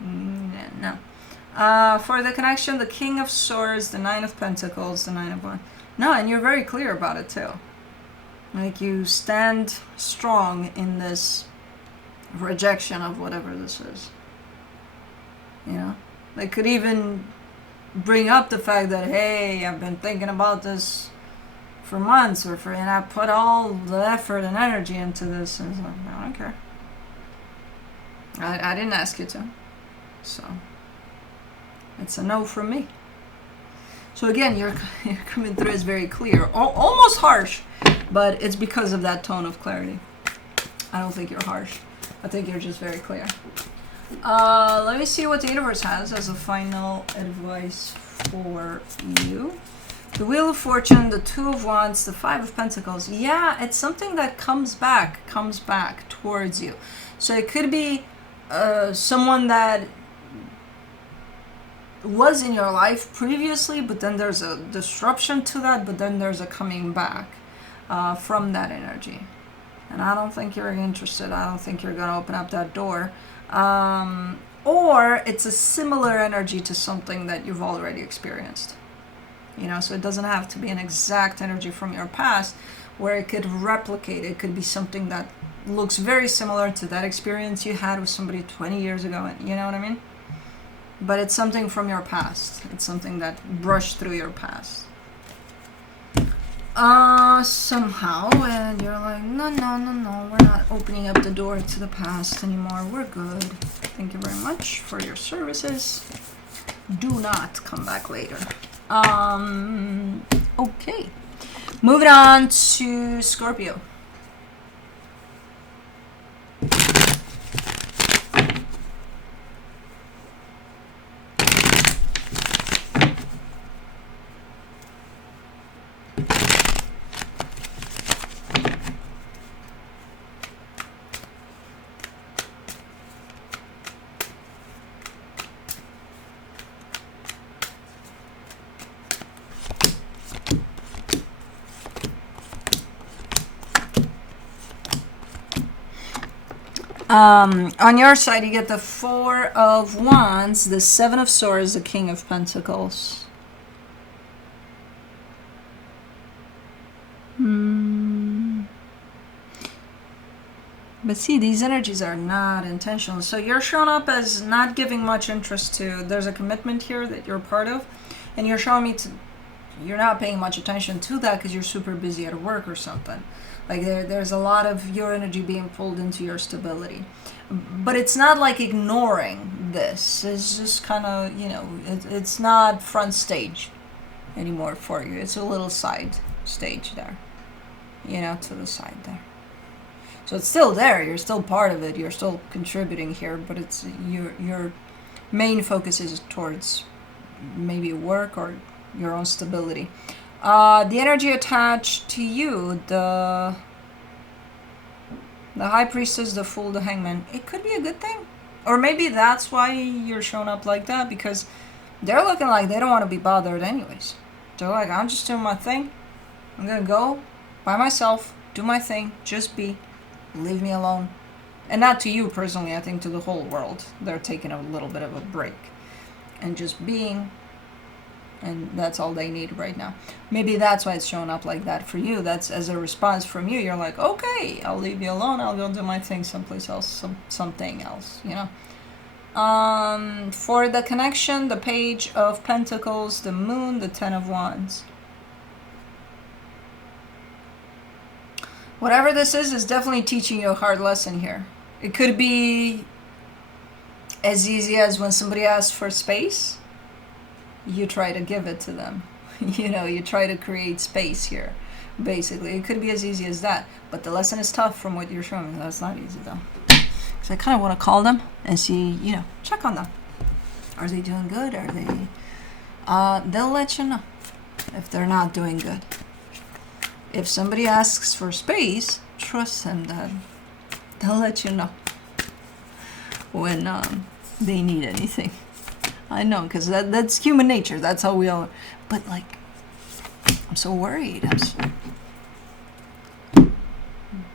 No. For the connection, the King of Swords, the Nine of Pentacles, the Nine of Wands. No, and you're very clear about it too. Like you stand strong in this rejection of whatever this is. You know? They could even bring up the fact that, hey, I've been thinking about this for months, and I put all the effort and energy into this, and it's like, no, I don't care. I didn't ask you to. So, it's a no from me. So again, you're coming through as very clear. Almost harsh, but it's because of that tone of clarity. I don't think you're harsh. I think you're just very clear. Let me see what the universe has as a final advice for you. The Wheel of Fortune, the Two of Wands, the Five of Pentacles. Yeah, it's something that comes back towards you. So it could be someone that was in your life previously, but then there's a disruption to that, but then there's a coming back from that energy. And I don't think you're interested. I don't think you're going to open up that door. Or it's a similar energy to something that you've already experienced. You know, so it doesn't have to be an exact energy from your past where it could replicate. It could be something that looks very similar to that experience you had with somebody 20 years ago. You know what I mean? But it's something from your past. It's something that brushed through your past. Somehow, and you're like, no, we're not opening up the door to the past anymore. We're good. Thank you very much for your services. Do not come back later. Okay. Moving on to Scorpio. On your side, you get the Four of Wands, the Seven of Swords, the King of Pentacles. But see, these energies are not intentional. So you're showing up as not giving much interest to, there's a commitment here that you're part of, and you're showing me you're not paying much attention to that because you're super busy at work or something. Like there's a lot of your energy being pulled into your stability. But it's not like ignoring this. It's just kind of, you know, it's not front stage anymore for you. It's a little side stage there, you know, to the side there. So it's still there. You're still part of it. You're still contributing here, but it's your main focus is towards maybe work or your own stability. The energy attached to you, the High Priestess, the Fool, the Hangman, it could be a good thing. Or maybe that's why you're showing up like that, because they're looking like they don't want to be bothered anyways. They're like, I'm just doing my thing. I'm going to go by myself, do my thing, just be, leave me alone. And not to you personally, I think to the whole world. They're taking a little bit of a break and just being. And that's all they need right now. Maybe that's why it's showing up like that for you. That's as a response from you. You're like, okay, I'll leave you alone. I'll go do my thing someplace else, something else, you know. For the connection, the Page of Pentacles, the Moon, the Ten of Wands. Whatever this is definitely teaching you a hard lesson here. It could be as easy as when somebody asks for space, you try to give it to them. You know, you try to create space here, basically. It could be as easy as that. But the lesson is tough from what you're showing me. That's not easy, though. So I kind of want to call them and see, you know, check on them. Are they doing good? Are they... they'll let you know if they're not doing good. If somebody asks for space, trust them that they'll let you know when they need anything. I know, because that's human nature. That's how we all... But, like, I'm so worried.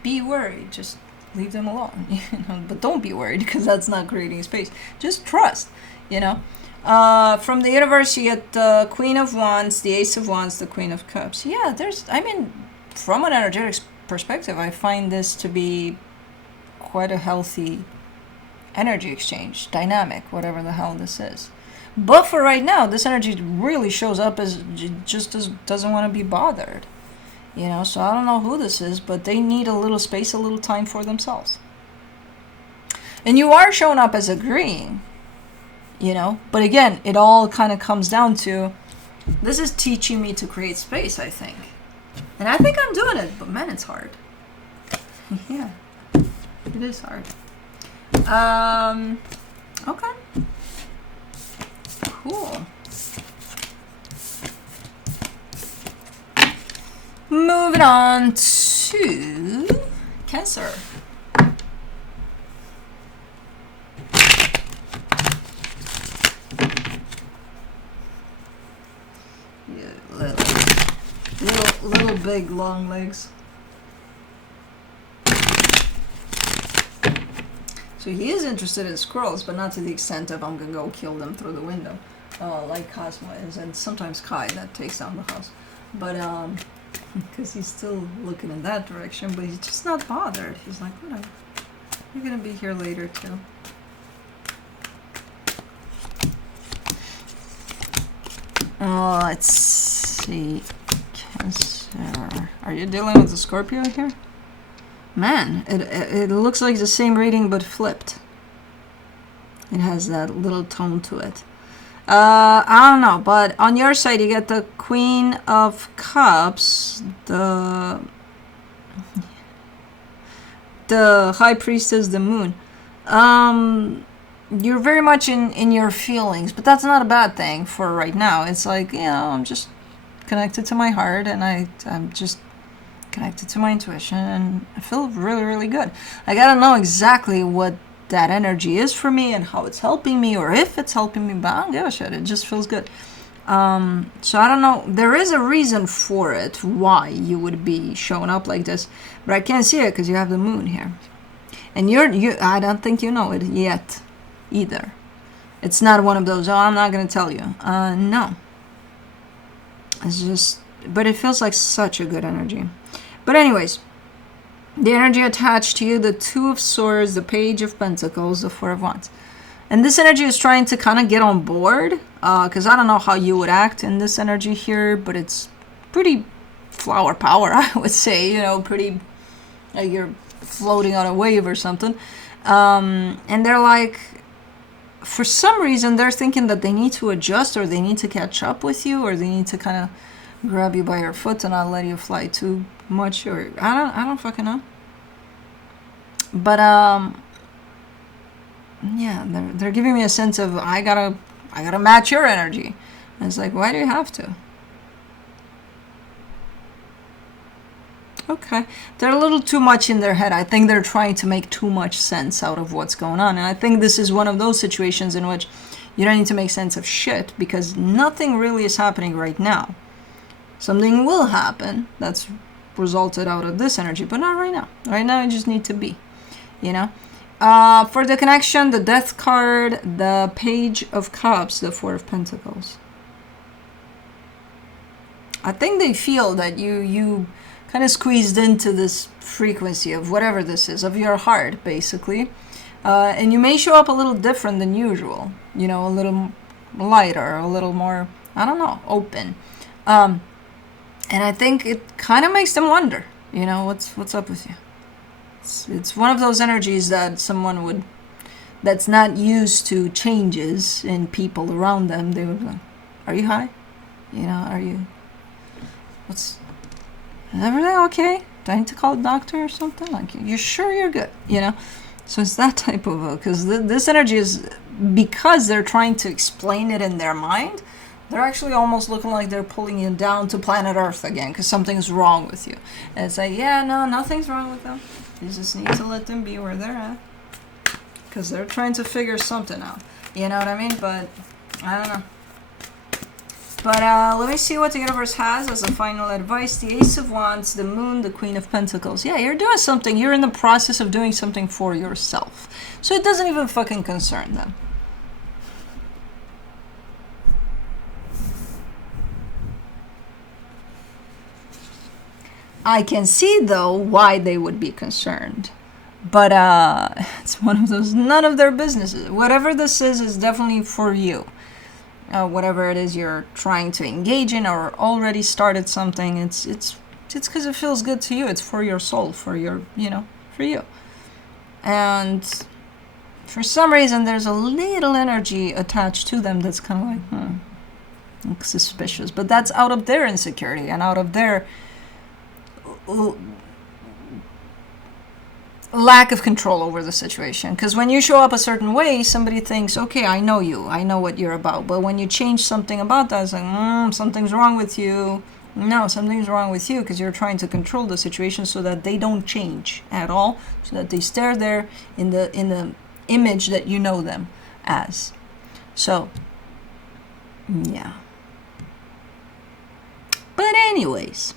Be worried. Just leave them alone. You know, but don't be worried, because that's not creating space. Just trust, you know. From the universe, you get the Queen of Wands, the Ace of Wands, the Queen of Cups. Yeah, I mean, from an energetic perspective, I find this to be quite a healthy energy exchange, dynamic, whatever the hell this is. But for right now, this energy really shows up as doesn't want to be bothered. You know, so I don't know who this is, but they need a little space, a little time for themselves. And you are showing up as agreeing, you know, but again, it all kind of comes down to, this is teaching me to create space, I think. And I think I'm doing it, but man, it's hard. Yeah, it is hard. Okay. Cool. Moving on to Cancer. Yeah, little big long legs. So he is interested in squirrels, but not to the extent of I'm gonna go kill them through the window, like Cosmo is, and sometimes Kai that takes down the house. But because he's still looking in that direction, but he's just not bothered. He's like, whatever. You're gonna be here later too. Let's see. Cancer. Are you dealing with the Scorpio here? Man, it looks like the same reading but flipped. It has that little tone to it. I don't know, but on your side you get the Queen of Cups, the High Priestess, the Moon. You're very much in your feelings, but that's not a bad thing for right now. It's like, you know, I'm just connected to my heart, and I'm just connected to my intuition, and I feel really, really good. I gotta know exactly what that energy is for me and how it's helping me, or if it's helping me, but I don't give a shit. It just feels good. So I don't know. There is a reason for it, why you would be showing up like this, but I can't see it because you have the Moon here, and I don't think you know it yet either. It's not one of those, oh, I'm not gonna tell you. No. It's just, but it feels like such a good energy. But anyways, the energy attached to you, the Two of Swords, the Page of Pentacles, the Four of Wands. And this energy is trying to kind of get on board, because I don't know how you would act in this energy here, but it's pretty flower power, I would say, you know, pretty, like you're floating on a wave or something. And they're like, for some reason, they're thinking that they need to adjust, or they need to catch up with you, or they need to kind of grab you by your foot and not let you fly too much, or I don't fucking know. But yeah, they're giving me a sense of I gotta match your energy. And it's like, why do you have to? Okay, they're a little too much in their head. I think they're trying to make too much sense out of what's going on, and I think this is one of those situations in which you don't need to make sense of shit, because nothing really is happening right now. Something will happen that's resulted out of this energy, but not right now. Right now you just need to be, you know. For the connection, the Death card, the Page of Cups, the Four of Pentacles. I think they feel that you kind of squeezed into this frequency of whatever this is, of your heart, basically. And you may show up a little different than usual, you know, a little lighter, a little more, I don't know, open. And I think it kind of makes them wonder, you know, what's up with you. It's one of those energies that someone that's not used to changes in people around them, they would go, are you high? You know, is everything okay? Do I need to call a doctor or something? Like, you're sure you're good, you know? So it's that type of, because this energy is, because they're trying to explain it in their mind, they're actually almost looking like they're pulling you down to planet Earth again, because something's wrong with you. And it's like, yeah, no, nothing's wrong with them. You just need to let them be where they're at, because they're trying to figure something out. You know what I mean? But I don't know. But let me see what the universe has as a final advice. The Ace of Wands, the Moon, the Queen of Pentacles. Yeah, you're doing something. You're in the process of doing something for yourself. So it doesn't even fucking concern them. I can see, though, why they would be concerned. But it's one of those, none of their businesses. Whatever this is definitely for you. Whatever it is you're trying to engage in or already started something, it's because it feels good to you. It's for your soul, for your, for you. And for some reason, there's a little energy attached to them that's kind of like, suspicious. But that's out of their insecurity and out of their lack of control over the situation. Because when you show up a certain way, somebody thinks, okay, I know you, I know what you're about. But when you change something about that, it's like, something's wrong with you. No, something's wrong with you because you're trying to control the situation so that they don't change at all, so that they stay there in the image that you know them as. So yeah. But anyways,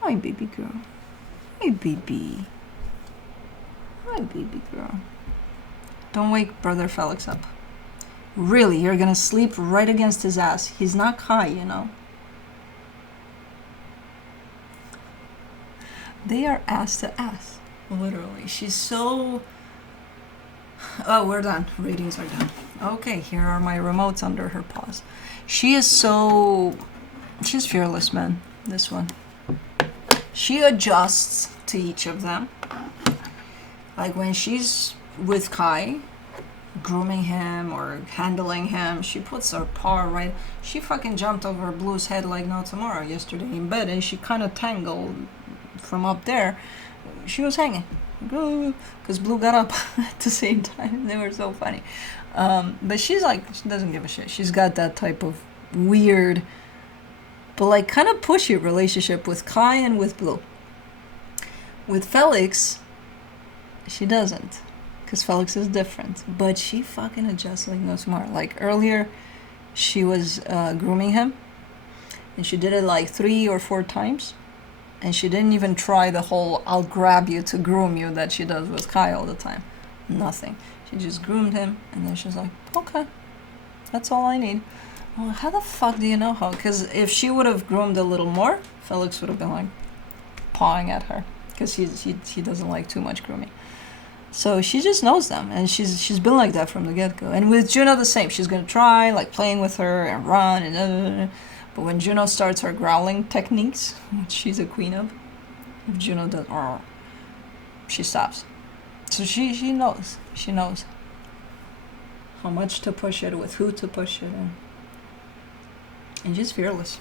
hi baby girl. Hi baby. Hi baby girl. Don't wake brother Felix up. Really, you're gonna sleep right against his ass. He's not high, you know. They are ass to ass. Literally. She's so... Oh, we're done. Readings are done. Okay, here are my remotes under her paws. She is so... She's fearless, man. This one. She adjusts to each of them. Like when she's with Kai, grooming him or handling him, she puts her paw right... She fucking jumped over Blue's head like no tomorrow yesterday in bed, and she kind of tangled from up there. She was hanging. Because Blue got up at the same time. They were so funny. But she's like, she doesn't give a shit. She's got that type of weird, but like kind of pushy relationship with Kai and with Blue. With Felix, she doesn't. Because Felix is different. But she fucking adjusts like no tomorrow. Like earlier, she was grooming him. And she did it like 3 or 4 times. And she didn't even try the whole I'll grab you to groom you that she does with Kai all the time. Nothing. She just groomed him, and then she's like, okay, that's all I need. Well, how the fuck do you know how? Because if she would have groomed a little more, Felix would have been like pawing at her. Because he doesn't like too much grooming. So she just knows them, and she's been like that from the get-go. And with Juno the same. She's going to try, like playing with her and run and But when Juno starts her growling techniques, which she's a queen of, if Juno does, she stops. So she knows. She knows how much to push it, with who to push it, and she's fearless.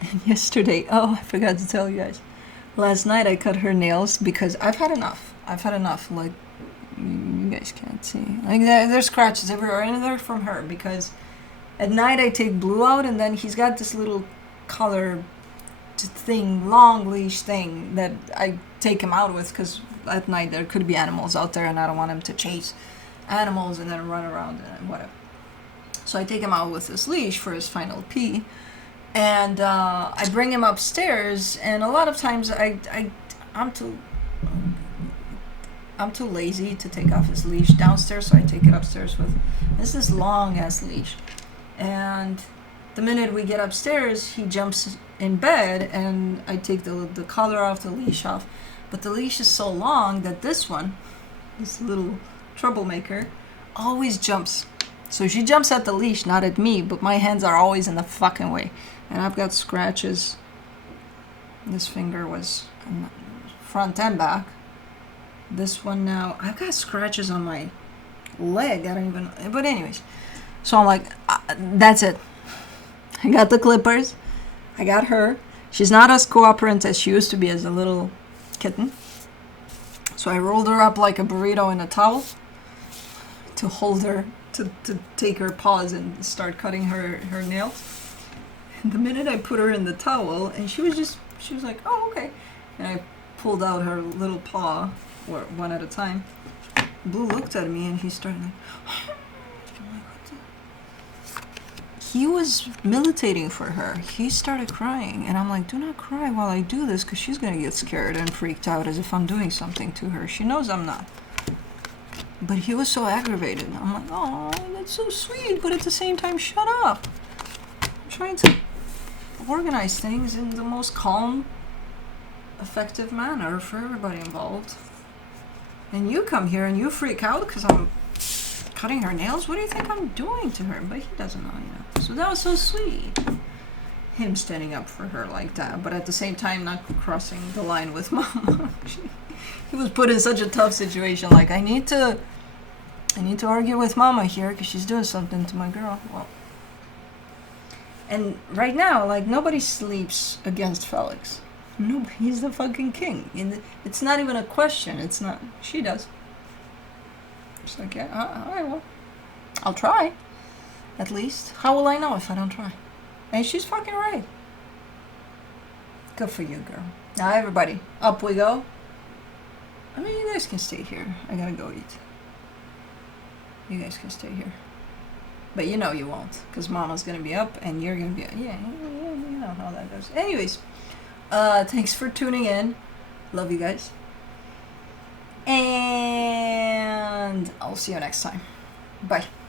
And yesterday, I forgot to tell you guys. Last night I cut her nails because I've had enough. Like, you guys can't see. Like, there's scratches everywhere, and they're from her because... At night, I take Blue out, and then he's got this little collar thing, long leash thing that I take him out with because at night there could be animals out there, and I don't want him to chase animals and then run around and whatever. So I take him out with this leash for his final pee, and I bring him upstairs, and a lot of times I'm too lazy to take off his leash downstairs, so I take it upstairs with this long-ass leash. And the minute we get upstairs, he jumps in bed, and I take the collar off, the leash off. But the leash is so long that this one, this little troublemaker, always jumps. So she jumps at the leash, not at me, but my hands are always in the fucking way. And I've got scratches. This finger was front and back. This one now, I've got scratches on my leg. I don't even... But anyways... So I'm like, that's it. I got the clippers. I got her. She's not as cooperant as she used to be as a little kitten. So I rolled her up like a burrito in a towel to hold her, to take her paws and start cutting her nails. And the minute I put her in the towel, and she was like, oh, okay. And I pulled out her little paw, or one at a time. Blue looked at me and he started like... he was militating for her. He started crying, and I'm like, do not cry while I do this, because she's gonna get scared and freaked out as if I'm doing something to her. She knows I'm not. But he was so aggravated. I'm like, oh, that's so sweet, but at the same time, shut up. I'm trying to organize things in the most calm, effective manner for everybody involved. And you come here and you freak out because I'm cutting her nails? What do you think I'm doing to her? But he doesn't know, you know. So that was so sweet. Him standing up for her like that, but at the same time not crossing the line with Mama. He was put in such a tough situation. Like, I need to argue with Mama here because she's doing something to my girl. Well, and right now, like, nobody sleeps against Felix. No, he's the fucking king. It's not even a question. It's not. She does. She's like, yeah, all right, well, I'll try. At least. How will I know if I don't try? And she's fucking right. Good for you, girl. Now, everybody, up we go. I mean, you guys can stay here. I gotta go eat. You guys can stay here. But you know you won't, because Mama's gonna be up and you're gonna be... Yeah, you know how that goes. Anyways, thanks for tuning in. Love you guys. And I'll see you next time. Bye.